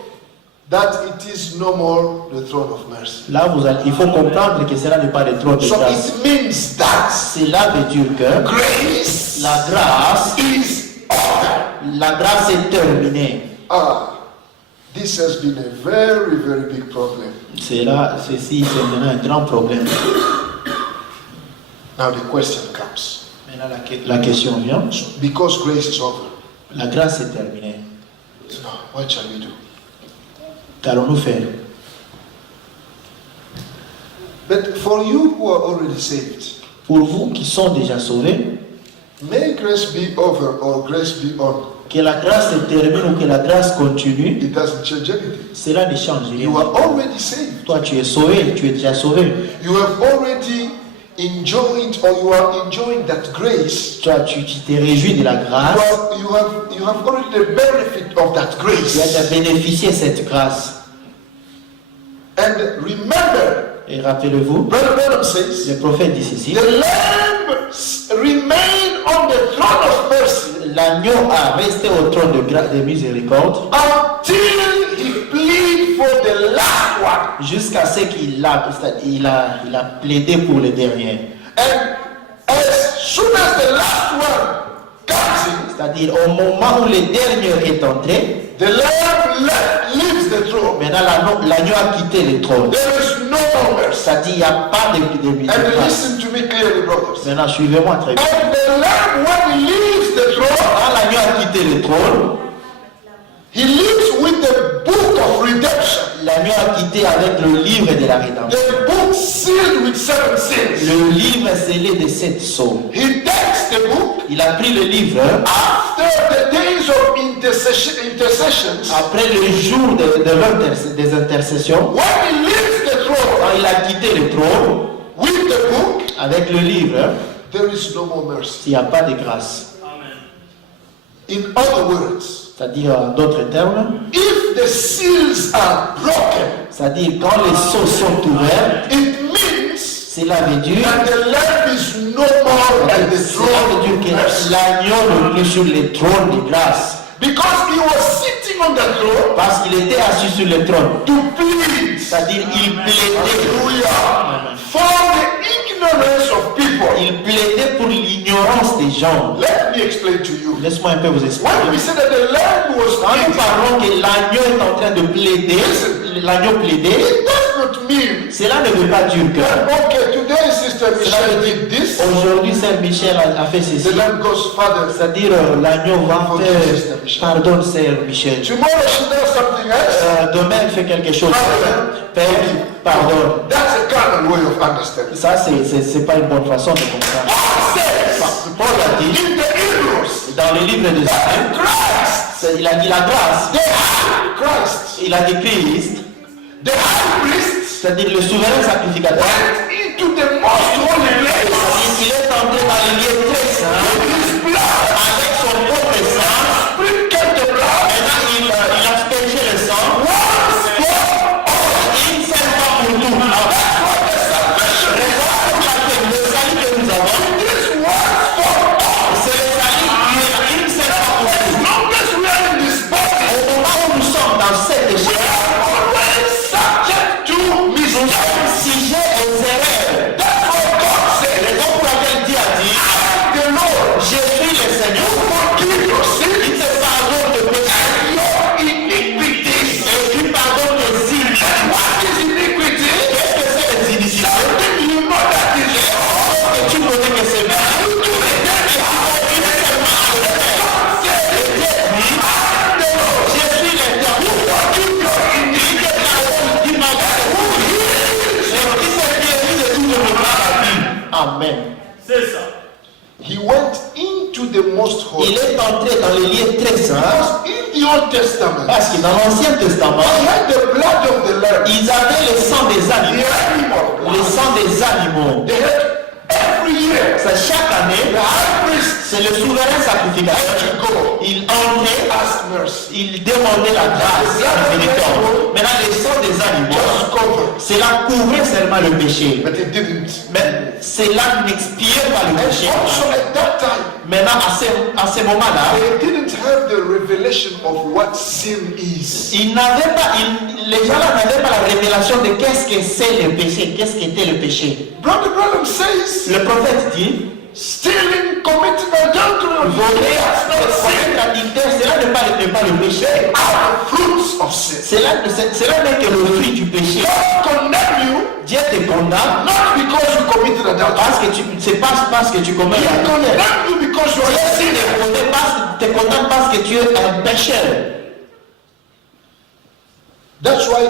that it is no more the throne of mercy. là il faut comprendre que cela n'est pas le trône de So grâce. it means that Cela veut dire que grace la grâce, is over. la grâce est terminée. This has been a very, very big problem. Ceci, c'est maintenant un grand problème. Now the question comes. Maintenant, la question vient. Because grace is over, La grâce est terminée. now what shall we do? Qu'allons-nous faire? But for you who are already saved, Pour vous qui sont déjà sauvés, may grace be over or grace be on. que la grâce se termine ou que la grâce continue, It doesn't change anything. cela ne change rien. You are already saved. Toi, tu es sauvé, tu es déjà sauvé. You have already enjoyed or you are enjoying that grace. Toi, tu t'es réjoui de la grâce. You have already the benefit of that Tu as grace. bénéficié de cette grâce. And remember, Et rappelez-vous, Brother Branham says, le prophète dit ceci, the Lamb remained on the throne of mercy l'agneau a resté au trône de miséricorde until he pleaded for the last one. jusqu'à ce qu'il a plaidé pour le dernier. And as soon as the last one comes in, C'est-à-dire au moment où le dernier est entré, the Lamb leaves the throne. maintenant l'agneau a quitté le trône. There is no more mercy. C'est-à-dire il n'y a pas de And grâce. listen to me clearly, brothers. Maintenant suivez-moi très bien. And the Lamb, when he leaves the throne, Quand l'agneau a quitté le trône, he leaves with the book of redemption. l'agneau a quitté avec le livre de la rédemption. The book sealed with 7 seals. Le livre scellé de 7 sceaux. He takes the book Il a pris le livre after the days of intercessions. après le jour des intercessions. When he leaves the throne Quand il a quitté le trône with the book, avec le livre, there is no more mercy. il n'y a pas de grâce. In other words, C'est-à-dire, en d'autres termes, if the seals are broken, c'est-à-dire quand les sceaux sont ouverts, it means cela veut dire, that the Lamb is no more at the cela throne veut of dire que mercy. l'agneau n'est plus sur le trône de grâce. Because he was sitting on the throne Parce qu'il était assis sur le trône. to plead. C'est-à-dire, il plaidait. Hallelujah. For the ignorance of people. Il plaidait pour l'ignorance des gens. Let me explain to you. Laisse-moi un peu vous expliquer. When we say that the Lamb was Quand nous pleading, parlons que l'agneau est en train de plaider, l'agneau plaidait, it does not mean cela ne veut pas dire que that, okay, today Sister Michelle did this, aujourd'hui Saint Michel a fait ceci. the Lamb goes, Father, C'est-à-dire l'agneau va faire pardon Saint Michel. tomorrow she does something else. Demain elle fait quelque chose. Père, pardon. That's a carnal way of understanding. Ça c'est pas une bonne façon de comprendre. Paul says, Paul a dit in the Hebrews, dans le livre de Saint, Christ, il a dit la grâce. they have Christ. Il a dit Christ. the high priest c'est-à-dire le souverain sacrificateur, went into the most holy place il est entré dans les lieux très saints with his blood, avec son propre sang. sprinkled the blood Maintenant, il a aspergé le sang. once for Une seule fois pour tout. Raison pour laquelle le salut que nous avons, this once for all. c'est le salut qui est une seule fois pour As tout. long as we are in this body, Au moment où nous sommes dans cette we chair, are always subject to nous mistakes. sommes sujets aux erreurs. Therefore, God said, Raison pour laquelle Dieu a dit, the Lord, je suis le Seigneur, forgive your qui sins te pardonne de péché and your iniquities. et qui pardonne tes iniquités. What is iniquity? Qu'est-ce que c'est les iniquités? Something you know that is wrong. Et tu connais que c'est mal. You do it anyhow. God said, Je suis l'éternel. forgive your iniquities. Qui m'a Amen. C'est ça. He went into the most holy. Il est entré dans les lieux très saints Because in the Old Testament, parce que dans l'Ancien Testament, they had the blood of the lamb, ils avaient le sang des the animaux. animal Le blood. sang des animaux. They had every year. Ça, chaque année, The high priest c'est le souverain sacrificateur. had to go, Il entrait, ask mercy, il demandait la grâce à miséricorde. Maintenant, le sang des animaux, just cover. cela couvrait seulement le péché. But it didn't. Mais cela n'expiait pas le And péché. also at that time, Maintenant, à ce moment-là, they didn't have the revelation of what sin is. les gens-là n'avaient pas la révélation de qu'est-ce que c'est le péché, qu'est-ce qu'était le péché. Brother Branham says, Le prophète dit, stealing, committing adultery, voler, that's not sin. commettre adultère, cela n'est pas le péché. Are the fruits of sin. Cela n'est que le fruit du péché. God condemn you Dieu te condamne not because you committed adultery. c'est pas parce que tu commets He l'adultère. condemn you because you are a sinner. Te condamne parce que tu es un pécheur. That's why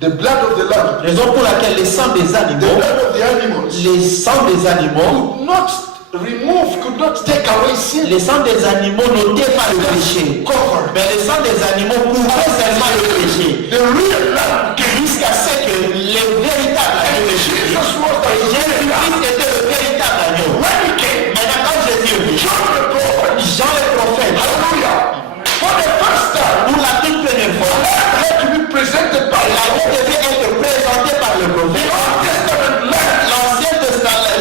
the blood of the lamb, Raison pour laquelle le sang des the animaux, blood of the animals, les sangs des animaux, could not remove, could not take away sin. les sangs des animaux n'ôtaient pas le péché. Cover. Mais le sang des animaux couvrait seulement le péché. The real lamb came. Jusqu'à ce que le véritable agneau de Jésus, Jesus was the real Jésus-Christ lamb. était le véritable agneau. When he came, Maintenant, quand Jésus est venu, John the prophet, Jean le prophète, hallelujah, for the first time, pour la toute première fois, had to be presented by l'agneau devait être présenté par le the prophète. Old Testament lamb, L'Ancien Testament,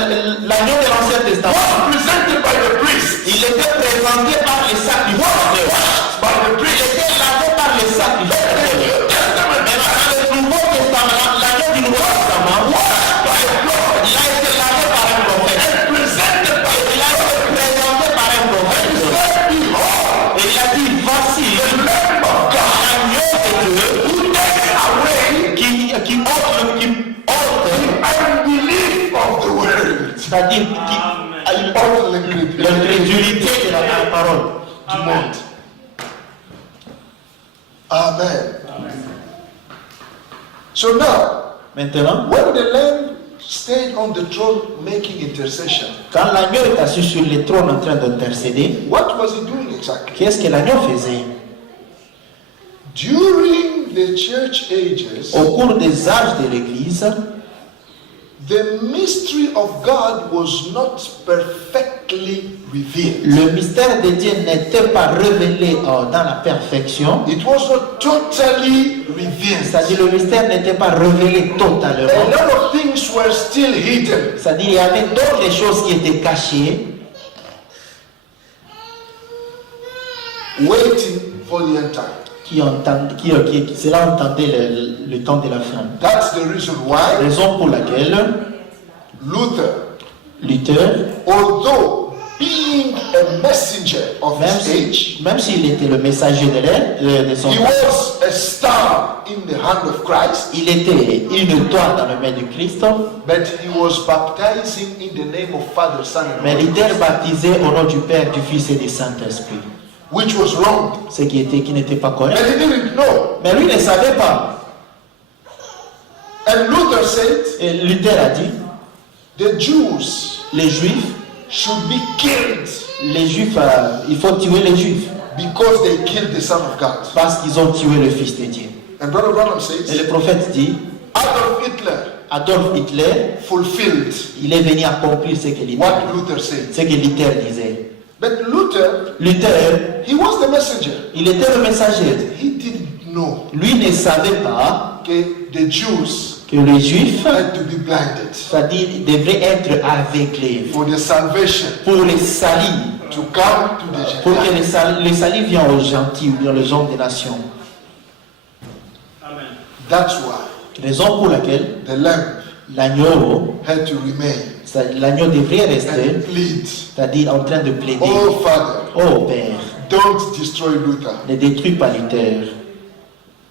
l'agneau de l'Ancien Testament, was presented by the priest, il était présenté par les sacrificateurs. by the Il priest. était lavé par les sacrificateurs. New Testament, Mais dans le Nouveau Testament, l'agneau du Nouveau Testament, by the prophet, il a été lavé par un prophète. presented by Il a été présenté par un prophèt. behold, Et il a dit, voici the Lamb of God, l'agneau de Dieu who takes away qui ôte, unbelief of the world. c'est-à-dire Amen. All the l'incrédulité de la parole du monde. Amen. So now, Maintenant, when the Lamb stayed on the throne making intercession, quand l'agneau est assis sur le trône en train d'intercéder, what was he doing exactly? qu'est-ce que l'agneau faisait? During the church ages, Au cours des âges de l'Église, the mystery of God was not perfectly revealed. le mystère de Dieu n'était pas révélé dans la perfection, It was not totally revealed. c'est-à-dire le mystère n'était pas révélé A totalement, lot of things were still hidden. c'est-à-dire il y avait d'autres choses qui étaient cachées, Waiting for the end time. cela entendait le temps de la fin. That's the reason why Raison pour laquelle Luther, although being a messenger of his age, même s'il était le messager de son he temps, was a star in the hand of Christ, il était une étoile dans le main de Christ, but he was baptizing in the name of Father, Son, and mais Holy Luther Ghost, baptisait au nom du Père, du Fils et du Saint-Esprit, which was wrong. ce qui n'était pas But correct. he didn't know. Mais lui ne savait pas. And Luther said Et Luther a dit, the Jews les Juifs, should be killed il faut tuer les Juifs because they killed the Son of God. parce qu'ils ont tué le Fils de Dieu. And Brother Branham Et says, le prophète dit, Adolf Hitler, fulfilled il est venu accomplir ce que Luther, what Luther said. disait. But Luther, Luther, he was the messenger. il était le messager. He didn't know Lui ne savait pas que the Jews que les Juifs, had to be blinded c'est-à-dire, devraient être aveuglés for the salvation pour les salis, to come to the pour que Gentiles. les salis viennent aux gentils ou bien les gens des nations. Amen. That's why Raison pour laquelle the lamb l'agneau, had to remain l'agneau devrait rester, and plead, c'est-à-dire en train de plaider. oh Father, Oh Père, don't destroy Luther, ne détruis pas Luther.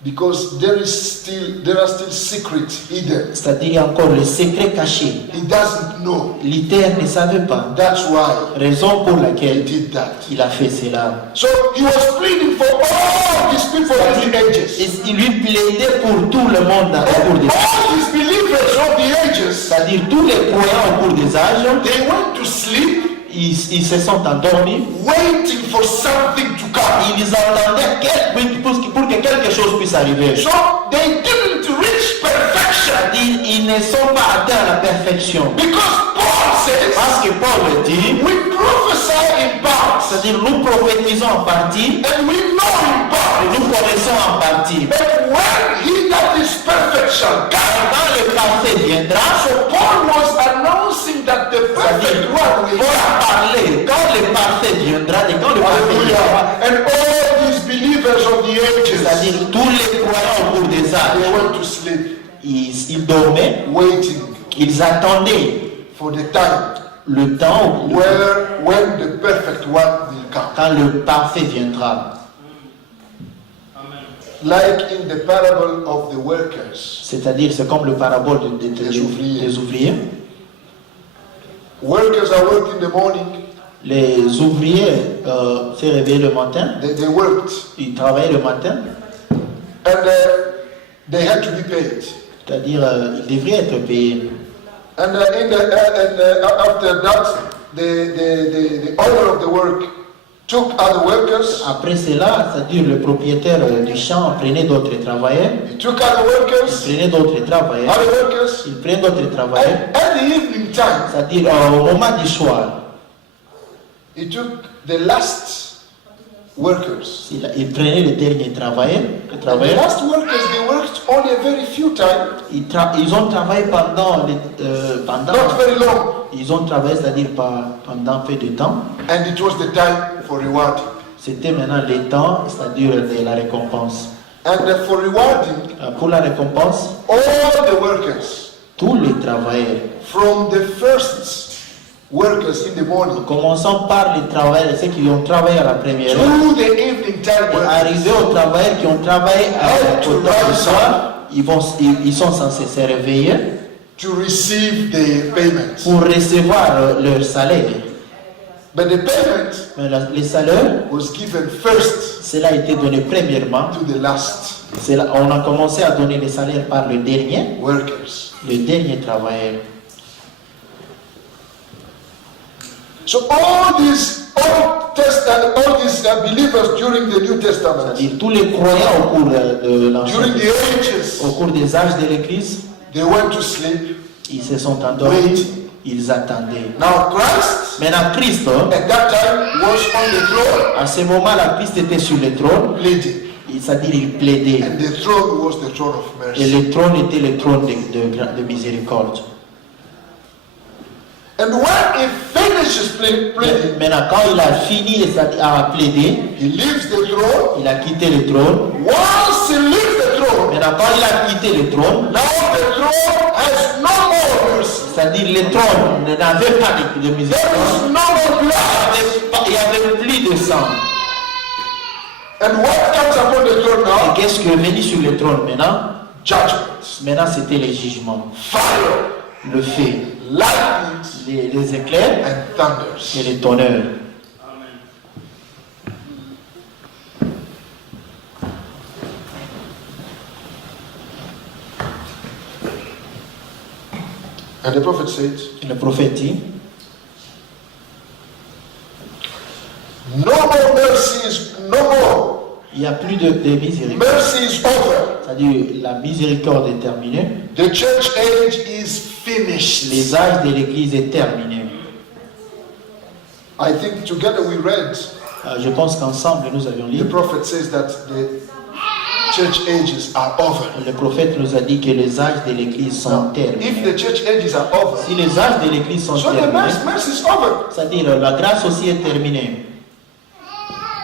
because there are still secrets hidden. C'est-à-dire il y a encore le secret caché. He doesn't know. Luther ne savait pas. That's why Raison pour he laquelle did that. il a fait cela. So he was pleading for all these people in the ages. Et il lui plaidait pour tout le monde au cours des âges. All these believers of the ages, C'est-à-dire tous les croyants au cours des âges, they went to sleep ils se sont endormis. waiting for something to come. Ils attendaient pour que quelque chose puisse arriver. So they didn't reach perfection. C'est-à-dire ils ne sont pas atteints à la perfection. Because Paul says, Parce que Paul dit, we prophesy in parts c'est-à-dire nous prophétisons en partie and we know in et parts. nous connaissons en partie. But when he that is perfect shall come. Quand le parfait viendra, So Paul was announcing that the perfect one will Paul come. parlait, quand le parfait viendra, et quand le parfait viendra, Hallelujah. And all these believers of the ages, c'est-à-dire tous les croyants au cours des they âges, went to sleep ils dormaient, waiting ils attendaient for the time le temps when the perfect one will come. quand le parfait viendra. Amen. Like in the parable of the workers. C'est-à-dire, c'est comme le parabole Des ouvriers. des ouvriers. Workers are working in the morning, Les ouvriers se réveillent le matin, they worked, ils travaillent le matin, and they had to be paid. c'est-à-dire ils devraient être payés. And after that, the owner of the work took other workers, Après cela, c'est-à-dire le propriétaire du champ prenait d'autres travailleurs, he took other workers, prenait d'autres travailleurs, other workers, il prenait d'autres travailleurs, and at the evening time, c'est-à-dire au moment du soir, he took the last workers. il prenait les derniers travailleurs, And the last workers, they worked only a very few time, ils ont travaillé pendant not very long, ils ont travaillé, c'est-à-dire pendant peu de temps. and it was the time for rewarding. C'était maintenant le temps, c'est-à-dire de la récompense. And for rewarding Pour la récompense, all the workers, tous les travailleurs, from the first workers in the morning commençant par les travailleurs, ceux qui ont travaillé à la première heure, to the evening time et workers, arriver aux travailleurs qui ont travaillé au temps du soir, ils sont censés se réveiller to receive the payment. pour recevoir leur salaire. But the payment Mais les salaires, was given first cela a été donné premièrement. to the last On a commencé à donner les salaires par le dernier travailleur. So all these believers during the New Testament, C'est-à-dire tous les croyants au cours de l'Ancien during the ages, au cours des âges de l'Église, they went to sleep. ils se sont endormis, ils attendaient. Now Christ Maintenant, Christ, at that time was on the throne à ce moment-là, Christ était sur le trône, pleading, c'est-à-dire il plaidait. and the throne was the throne of Et mercy. le trône était le trône de miséricorde. And when he finishes pleading, Maintenant, quand il a fini à plaider, he leaves the throne. il a quitté le trône. Once he leaves the throne, Maintenant, quand il a quitté le trône, now the throne has no more mercy. c'est-à-dire le trône n'avait pas de There miséricorde. is no more blood. Il n'y avait plus de sang. And what comes upon the throne Et now? qu'est-ce qui est venu sur le trône maintenant? Judgment, Maintenant, c'était les jugements, fire, le feu, lightnings, les éclairs and et thunders. les tonnerres. Amen. And the prophet said, Et le prophète dit, no more mercies, no more. Il n'y a plus de miséricorde. Mercy is over. C'est-à-dire la miséricorde est terminée. The church age is finished. Les âges de l'Église est terminé. I think together we read, Je pense qu'ensemble nous avions lu. the prophet says that the church ages are over. Le prophète nous a dit que les âges de l'Église sont If terminés. the church ages are over, Si les âges de l'Église sont so the terminés, mercy is over. c'est-à-dire la grâce aussi est terminée.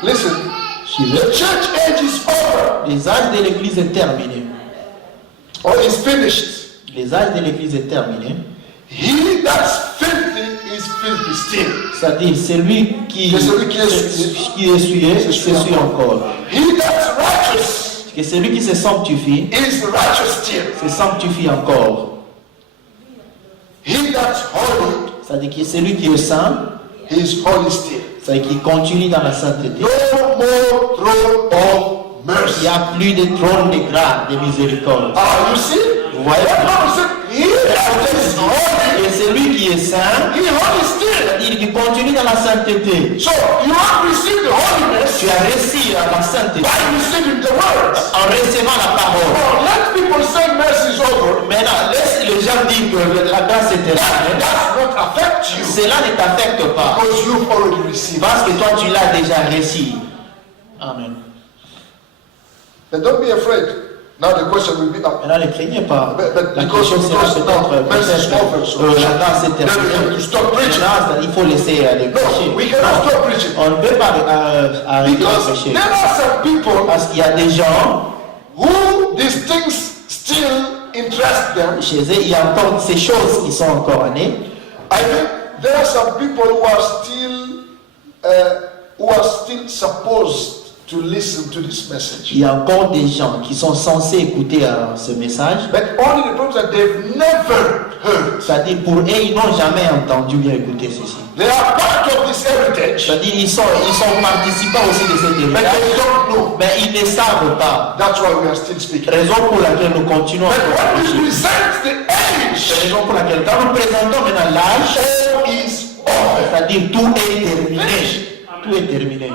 Listen, Suivez. the church age is over Les âges de l'Église est terminé. or is finished. Les âges de l'Église est terminé. He that's filthy is filthy still. C'est-à-dire celui qui C'est celui qui est souillé. s'essuie encore. He that's righteous Que celui qui se sanctifie is righteous still. se sanctifie encore. He that's holy C'est-à-dire que celui qui est saint, is holy still. c'est-à-dire qu'il continue dans la sainteté. No more throne of Il n'y mercy. a plus de trône de grâce, de miséricorde. Ah, you see? Vous voyez? That man said, he that is holy, Et celui qui est saint, he holy still. c'est-à-dire qu'il continue dans la sainteté. So you have received the holiness Tu as reçu la sainteté by receiving the word. en recevant la parole. Now let people say mercy is over. Maintenant, laisse les gens dire que la grâce est terminée. That does not affect you Cela ne t'affecte pas. because you've already received. Parce que toi, tu l'as déjà reçu. Amen. Then don't be afraid. Now the question will be up. Maintenant, ne craignez pas. But La because question sera now mercy is over, so la grâce est then we have terminée. to stop preaching. Maintenant, il faut laisser aller No, prêcher. we cannot stop preaching On ne peut pas arrêter de because prêcher. there are some people Parce qu'il y a des gens, who these things still interest them. chez eux, il y a encore ces choses qui sont encore nées. I think there are some people who are still supposed to listen to this message. Il y a encore des gens qui sont censés écouter ce message. But only the problems that they've never heard. C'est-à-dire pour eux, ils n'ont jamais entendu bien écouter ceci. They are part of this heritage, C'est-à-dire ils sont participants aussi de cette but héritage, they don't know. mais ils ne savent pas. That's why we are still speaking. Raison pour laquelle nous continuons à But when we prêcher. present the age, Raison pour laquelle quand nous présentons maintenant l'âge, all is over. c'est-à-dire tout est terminé. Tout est terminé.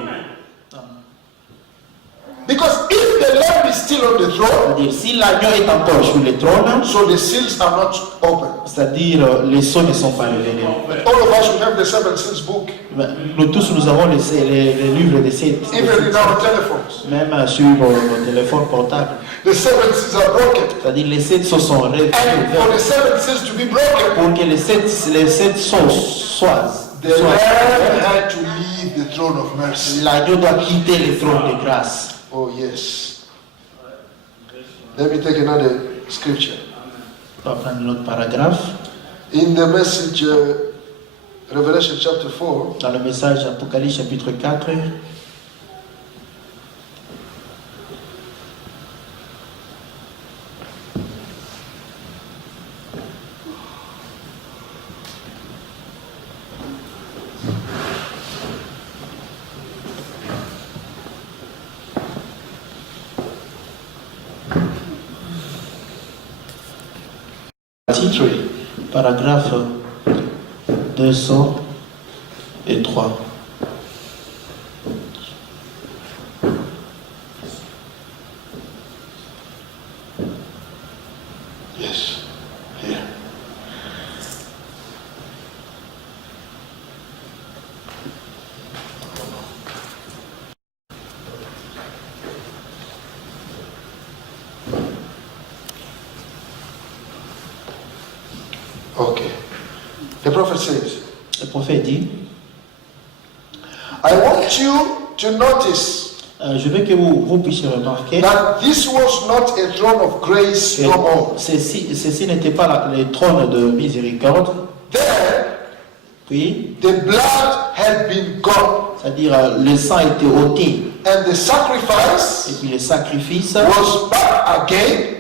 Because if the lamb is still on the throne, C'est-à-dire si l'agneau est encore sur le trône, so the seals are not open. c'est-à-dire les sceaux ne sont pas révélés. All of us will have the seven seals book, Nous tous, nous avons les livres de sept, even in our telephones. même sur nos téléphones portables. The seven seals are broken. C'est-à-dire les sept sceaux sont révélés. And for the seven seals to be broken, Pour que les sept sceaux soient, the lamb had to leave the throne of mercy. l'agneau doit quitter le trône de grâce. Oh, yes. Let me take another scripture. On va prendre un autre paragraphe. In the message, Revelation chapter 4, Dans le message Apocalypse chapitre 4, titre, paragraphe 203. yes, here. Okay. The prophet says, Le prophète dit, I want you to notice je veux que vous puissiez remarquer that this was not a throne of grace que no more. ceci n'était pas le trône de miséricorde, Then puis, the blood had been gone, c'est-à-dire le sang était ôté, and the et sacrifice puis le sacrifice was back again,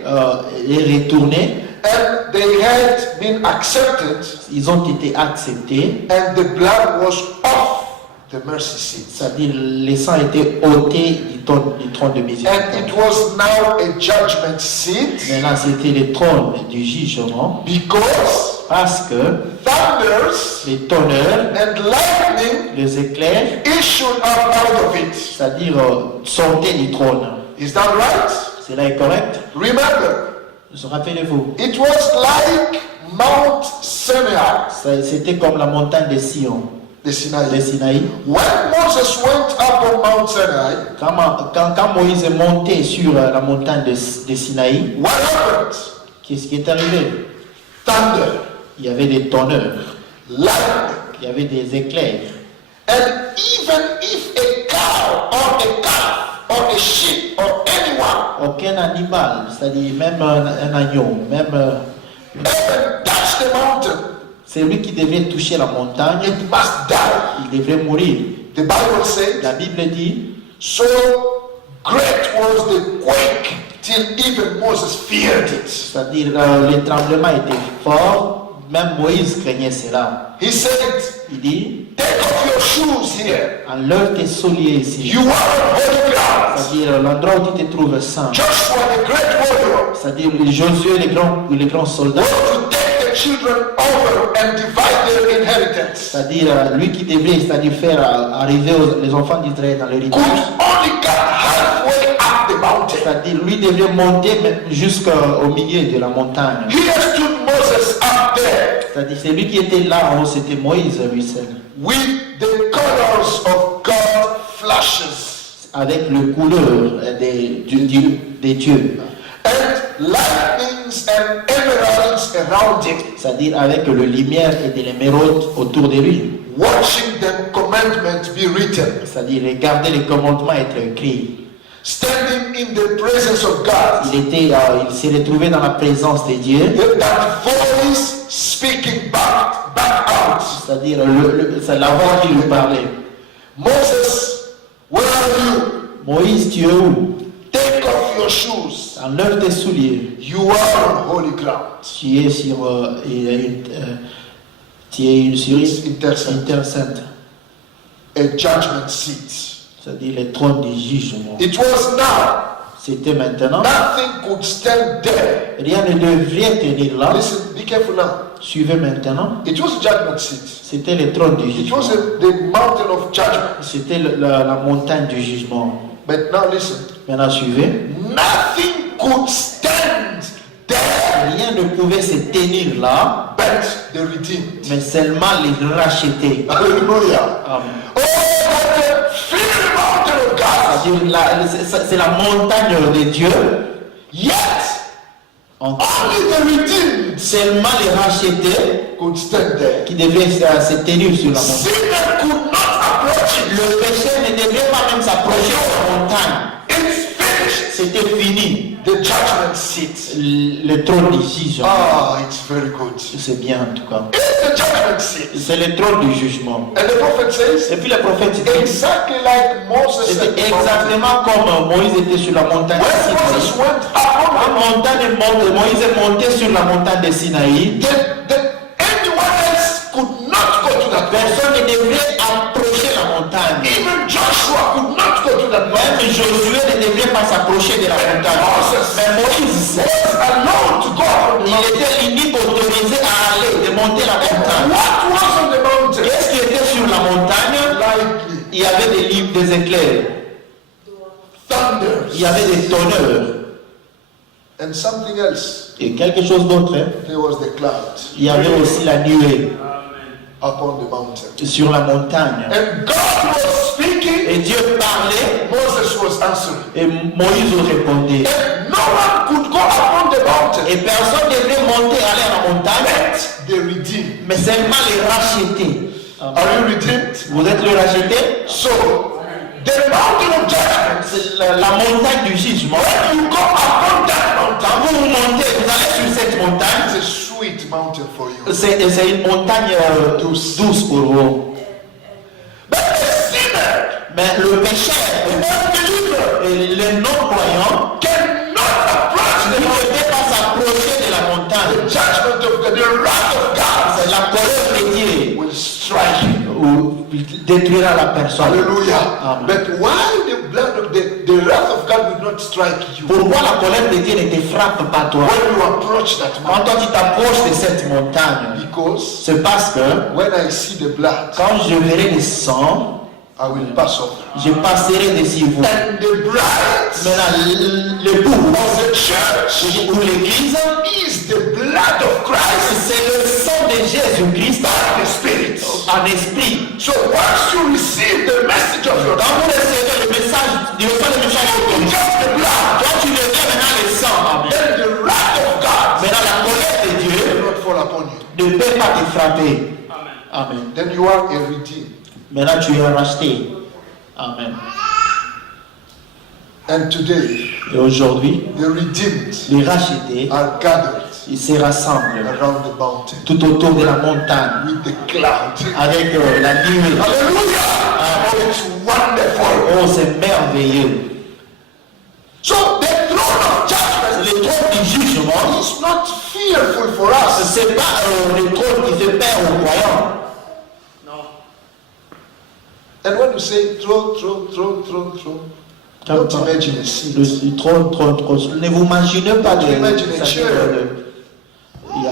est retourné, and they had been accepted, ils ont été acceptés, and the blood was off the mercy seat. C'est-à-dire les sangs étaient ôtés du trône de And miséricorde. it was now a judgment seat Maintenant, c'était le trône du jugement because parce que thunders les tonnerres, and lightning les éclairs, issued out of it. c'est-à-dire sortaient du trône. Is that right? Cela est correct? Remember, Rappelez-vous, it was like Mount Sinai, c'était comme la montagne de Sion, the de Sinai. Sinaï. When Moses went up on Mount Sinai, Quand Moïse est monté sur la montagne de Sinaï, what happened? qu'est-ce qui est arrivé? Thunder, Il y avait des tonneurs, lightning. il y avait des éclairs. And even if a cow or a calf or a sheep or anyone Aucun animal, c'est-à-dire même un agneau, même even touch the mountain, celui qui devait toucher la montagne, it must die. il devait mourir. The Bible says, La Bible dit, so great was the quake till even Moses feared it. c'est-à-dire le tremblement était fort, même Moïse craignait cela. He said, Il dit, take off your shoes here. enlève tes souliers ici. You are on holy ground. C'est-à-dire l'endroit où tu te trouves saint. Joshua, the great warrior, C'est-à-dire Josué, les grands soldats. was to take the children over and divide their inheritance. C'est-à-dire lui qui devait, c'est-à-dire faire arriver les enfants d'Israël dans Could l'héritage. only get halfway up the mountain. C'est-à-dire lui devait monter jusqu'au milieu de la montagne. Here stood Moses up there C'est-à-dire c'est lui qui était là en haut, c'était Moïse lui seul. with the colors of God flashes Avec le couleur des dieux. and lightnings and emeralds around him, C'est-à-dire avec le lumière et de l'émeraude autour de lui. watching the commandment be written, C'est-à-dire regarder les commandements être écrits. standing in the presence of God. Il s'est retrouvé dans la présence de Dieu. That voice speaking back out. C'est-à-dire c'est la voix qui lui parlait. Moses, where are you? Moïse, tu es où? Take off your shoes. Enlève tes souliers. You are on holy ground. Tu es sur It's intercession. une terre sainte. A judgment seat. C'est-à-dire le trône du jugement. It was now. C'était maintenant. Nothing could stand there. Rien ne devrait tenir là. Listen, be careful now. Suivez maintenant. It was a judgment seat. C'était le trône du It jugement. was the mountain of judgment. C'était la montagne du jugement. But now listen. Maintenant suivez. Nothing could stand there Rien ne pouvait se tenir là, but the redeemed. mais seulement les rachetés. Hallelujah. Amen. Oh, that fiery mountain of God. C'est-à-dire c'est la montagne de Dieu. Yet, En- only the redeemed Seulement les rachetés could stand there. qui devaient se tenir sur la montagne. Sinner could not approach it. Le péché ne devait pas même s'approcher de la montagne. It's finished. C'était fini. The judgment seat. Le trône du jugement. Ah, it's very good. C'est bien en tout cas. It's the judgment seat. C'est le trône du jugement. And the prophet says, Et puis le prophète dit, exactly like Moses c'était at the mountain. exactement comme Moïse était sur la montagne de When Moses Sinaï. went up, La montagne est montée, Moïse est monté sur la montagne de Sinaï. anyone else could not go to that place. Personne ne devrait approcher la montagne. Even Joshua could not go to that Même mountain. Josué ne devrait pas s'approcher de la montagne. Mais Moïse, Was alone to go on the il mountain. était unique autorisé à aller, de monter la montagne. What was on the mountain? Qu'est-ce qui était sur la montagne? Lightning, Il y avait des éclairs, thunders, il y avait des tonneurs and something else. et quelque chose d'autre. Hein. There was the cloud Il y avait aussi la nuée Amen. upon the mountain. sur la montagne. And God was speaking, Et Dieu parlait Moses was answering. et Moïse répondait. And no one could go upon the mountain Et personne ne devait monter, aller à la montagne, but the redeemed. mais seulement les rachetés. Are you redeemed? Vous êtes le racheté? So, the mountain of judgment, C'est la montagne du jugement. when you go upon that mountain, Quand vous montez, vous allez sur cette montagne, it's a sweet mountain for you. c'est une montagne douce pour vous. But the sinner, Mais le pécheur the unbeliever, et les non-croyants cannot approach ne the mountain. devaient pas s'approcher de la The montagne. judgment of God, the wrath of God C'est la colère de Dieu will strike you. ou détruira la personne. Hallelujah. Amen. But why the blood of the wrath of God will not strike you Pourquoi la colère de Dieu ne te frappe pas toi? when you approach that Quand mountain? toi tu t'approches de cette montagne, Because c'est parce que when I see the blood, quand je verrai le sang, I will pass over. je passerai dessus vous. And the bride Maintenant, l'époux of the church ou l'église, is the blood of Christ c'est le sang de Jésus-Christ and the Spirit. en esprit. So once you receive the message of your Quand God, vous recevez le message you just the blood. toi tu deviens maintenant le sang. Amen. Then the wrath of God Maintenant la colère de Dieu will not fall upon you. ne peut pas te frapper. Amen. Amen. Then you are a redeemed. Maintenant tu es racheté. Amen. And today, Et aujourd'hui, the redeemed les rachetés, are gathered ils se rassemblent around the mountain tout autour de la montagne with the cloud. avec la nuée. Hallelujah! Oh, it's wonderful. Oh, c'est merveilleux. So the throne of judgment Le trône du jugement, is not fearful for us. c'est pas le trône qui fait peur aux croyants. Non. And when you say throne, don't imagine a seat. Le trône. Ne vous imaginez pas de. Imagine a chair.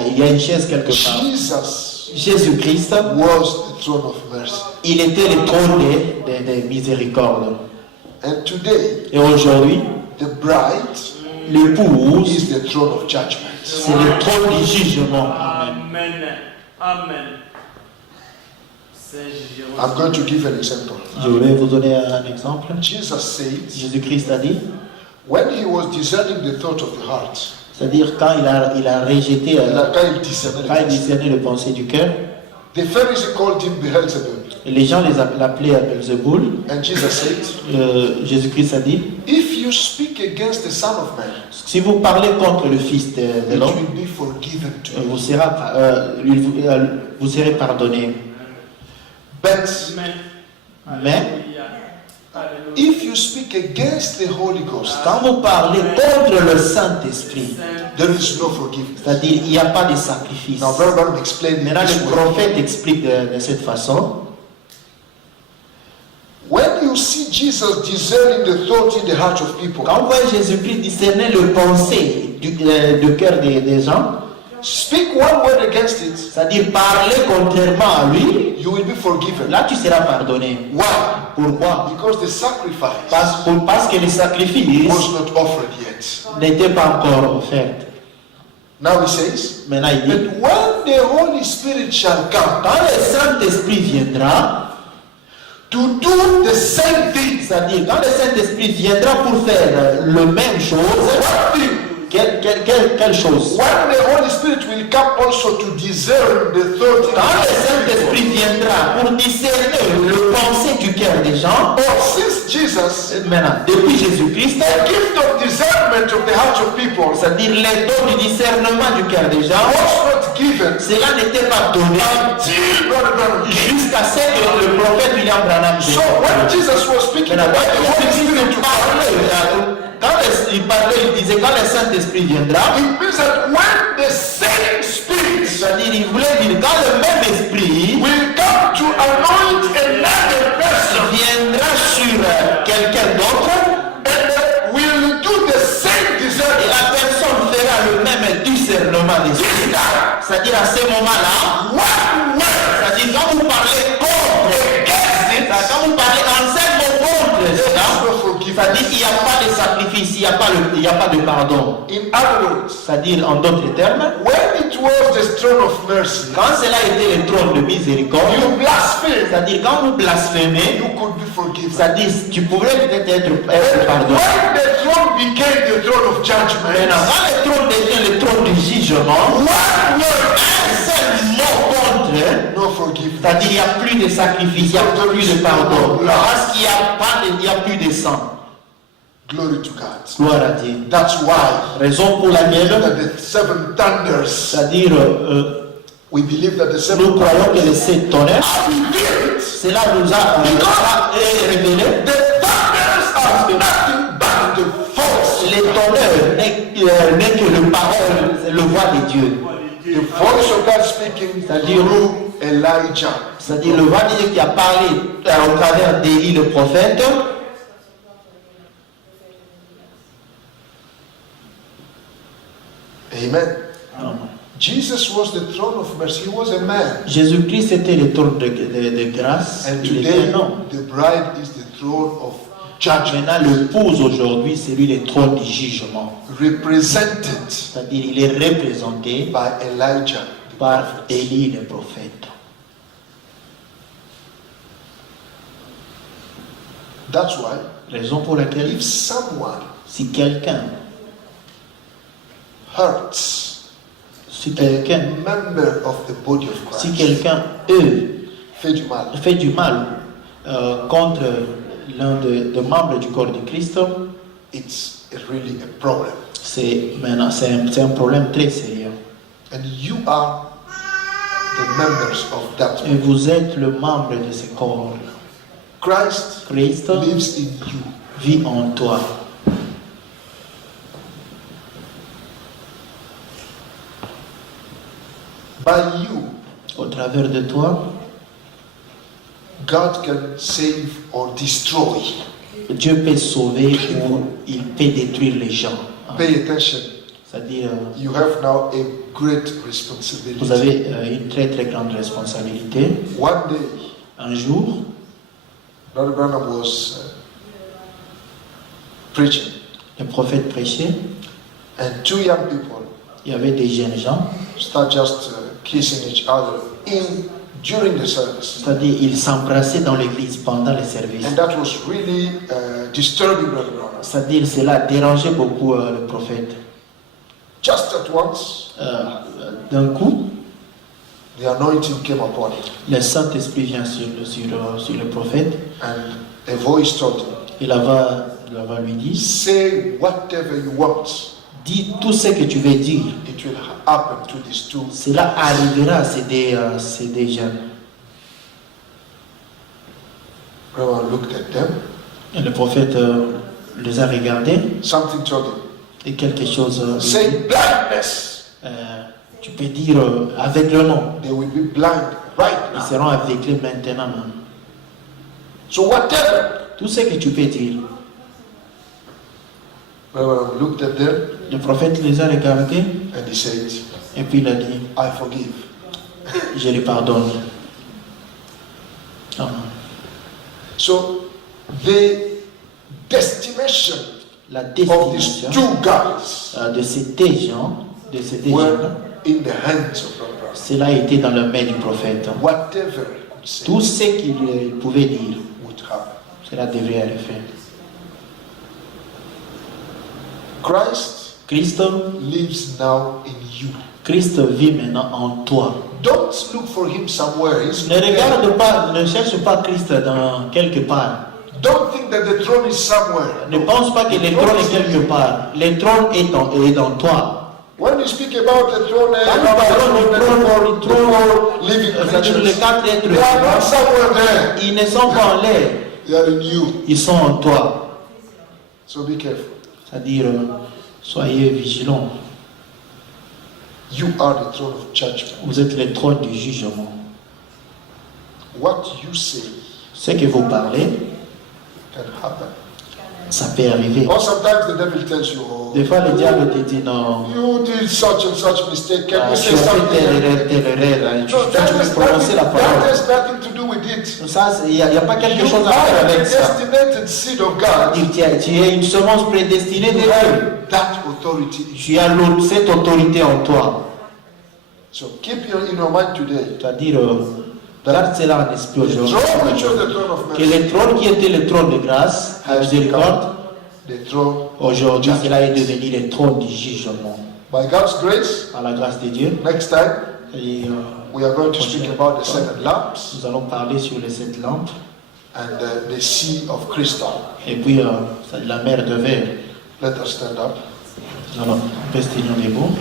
Il y a une chaise quelque part. Jesus Jésus-Christ, was the throne of mercy. il était le trône des miséricordes. And today, Et aujourd'hui, the bride l'épouse, is the throne of judgment. c'est le trône du jugement. Amen. Amen. Amen. C'est I'm going to give an example. Je vais vous donner un exemple. Jesus said, Jésus-Christ a dit, when he was discerning the thought of the heart, c'est-à-dire quand il a rejeté, quand il discernait quand il discernait le pensée du cœur, the Pharisee called him Beelzebub. les gens l'appelaient à Belzéboul. And Jesus said, Jésus-Christ a dit, if you speak against the Son of Man, si vous parlez contre le Fils de it l'homme, will be forgiven to you. vous serez pardonné. But Amen. Mais Alléluia. if you speak against the Holy Ghost, quand vous parlez contre le Saint-Esprit, there is no forgiveness. c'est-à-dire il n'y a pas de sacrifice. Now, Brother Branham explained it Maintenant, this le way. prophète explique de cette façon. When you see Jesus discerning the thought in the heart of people, Quand vous voyez Jésus-Christ discerner le pensée du cœur des gens, speak one word against it, c'est-à-dire parler contrairement à lui, you will be forgiven. là tu seras pardonné. Why? Pourquoi? Because the sacrifice Parce que le sacrifice was not offered yet. n'était pas encore offert. Now he says, Maintenant il dit, but when the Holy Spirit shall come quand le Saint-Esprit viendra, to do the same thing, c'est-à-dire quand le Saint-Esprit viendra pour faire le même chose, what thing? quelle chose? When the Holy Spirit will come also to discern the thought in the Quand heart le of Saint-Esprit people. viendra pour discerner le pensée du cœur des gens, Or since Jesus, maintenant, depuis Jésus-Christ, the gift of discernment of the heart of people c'est-à-dire les dons du discernement du cœur des gens, was not given cela n'était pas donné until Brother Branham came. jusqu'à ce que le prophète William Branham So when Jesus was speaking Maintenant, about the Holy Spirit to come, quand il parlait, il disait quand le Saint-Esprit viendra, it means that when the same Spirit c'est-à-dire il voulait dire quand le même esprit will come to anoint another person viendra sur quelqu'un d'autre and will do the same et discernment, la personne fera le même discernement d'esprit. C'est-à-dire à ce moment-là, one word c'est-à-dire quand vous parlez contre, against it, quand vous parlez en seul mot contre there is cela, no forgiveness. c'est-à-dire qu'il n'y a pas de sacrifice, il n'y a pas de pardon. In other words, C'est-à-dire en d'autres termes, when it was the throne of mercy, quand cela était le trône de miséricorde, you blaspheme, c'est-à-dire quand vous blasphémez, you could be forgiven. c'est-à-dire tu pourrais peut-être être When pardonné. the throne became the throne of judgment, Maintenant, quand le trône devient le trône du jugement, one word, un seul mot contre, no forgiveness. c'est-à-dire il n'y a plus de sacrifice, il n'y a plus de pardon, parce qu'il n'y a plus de sang. Glory to God. Gloire à Dieu. That's why Raison pour laquelle, that the seven thunders, c'est-à-dire we believe that the nous seven croyons que thunders les sept tonnerres, are revealed. cela nous a révélé. The thunders are nothing but the force. Les tonnerres n'est que le parole, c'est le voix de Dieu. The voice of God speaking C'est-à-dire- through Elijah. C'est-à-dire le voix de Dieu qui a parlé au travers d'Élie le prophète. Amen. Jesus was the throne of mercy. He was a man. Jésus-Christ était le trône de grâce. And Il était today, un homme. the bride is the throne of judgment. Maintenant, l'épouse aujourd'hui, c'est lui le trône du jugement. Represented C'est-à-dire, il est représenté by Elijah. the par prophet. Élie le prophète. That's why Raison pour laquelle, if someone si quelqu'un, hurts si a quelqu'un, member of the body of si Christ, quelqu'un, fait du mal, fait du mal contre l'un des membres du corps de Christ, it's really a problem. maintenant, c'est un problème très sérieux. And you are the members of that. Et vous êtes le membre de ce corps. Christ Christ lives in you. vit en toi. By you, Au travers de toi, God can save or destroy. Dieu peut sauver ou il peut détruire les gens. Pay attention. C'est-à-dire, You have now a great vous responsibility. avez une très très grande responsabilité. One day, Un jour, Brother Branham was preaching, le prophète prêchait, and two young people il y avait des jeunes gens, start just kissing each other during the service. c'est-à-dire ils s'embrassaient dans l'église pendant le service. And that was really disturbing Brother Branham. C'est-à-dire cela dérangeait beaucoup le prophète. Just at once, D'un coup, the anointing came upon him, le Saint-Esprit vient sur le prophète and a voice told him, et la voix lui dit, say whatever you want. dis tout ce que tu veux dire. It will happen to these two. Cela arrivera à ces deux jeunes. Branham looked at them. Et le prophète les a regardés Something told him, et quelque chose lui dit, say blindness. tu peux dire avec le nom. They will be blind right Ils now. seront aveuglés maintenant même. So whatever. Tout ce que tu peux dire. Branham looked at them Le prophète les a regardés and he said, et puis il a dit, I forgive. je les pardonne. Amen. So the destination La of these destination two guys de ces deux gens, were in the hands of Brother Branham. cela a été dans la main du prophète. Whatever he could say Tout ce qu'il pouvait dire, would happen. cela devrait être fait. Christ Christ, lives now in you. Christ vit maintenant en toi. Don't look for him somewhere. He's Ne there. regarde pas, ne cherche pas Christ dans quelque part. Don't think that the throne is somewhere. Ne pense pas que le trône est quelque part. Le trône est dans toi. When you speak about the throne, Quand nous parlons du trône, living c'est-à-dire les creatures, quatre êtres they are not vivants, somewhere there. ils ne sont pas en l'air, They are in you. ils sont en toi. So be careful. C'est-à-dire, soyez vigilants. You are the throne of judgment. Vous êtes le trône du jugement. What you say Ce que vous parlez, can happen. ça peut arriver. Or sometimes the devil tells you, oh, Des fois, le diable te dit non. you did such and such mistake. Can you Tu say as fait something? telle erreur. Hein. No, Tu peux prononcer la that parole. has nothing to do with it. Ça, il n'y a pas quelque You chose à faire are the avec ça. predestinated seed of God. Tu es une semence prédestinée de You Dieu. have that authority in you. Tu as cette autorité en toi. So keep in your mind today. C'est-à-dire, garde cela en esprit The aujourd'hui. throne which was the throne of Que mercy, le trône qui était le trône de grâce, de miséricorde, the throne aujourd'hui, cela est devenu le trône du jugement. by God's grace. Par la grâce de Dieu. Next time Et, we are going to speak about the seven lamps nous allons parler sur les 7 lampes. and the sea of crystal. Et puis, la mer de verre. Let us stand up. Alors, on peut se tenir debout.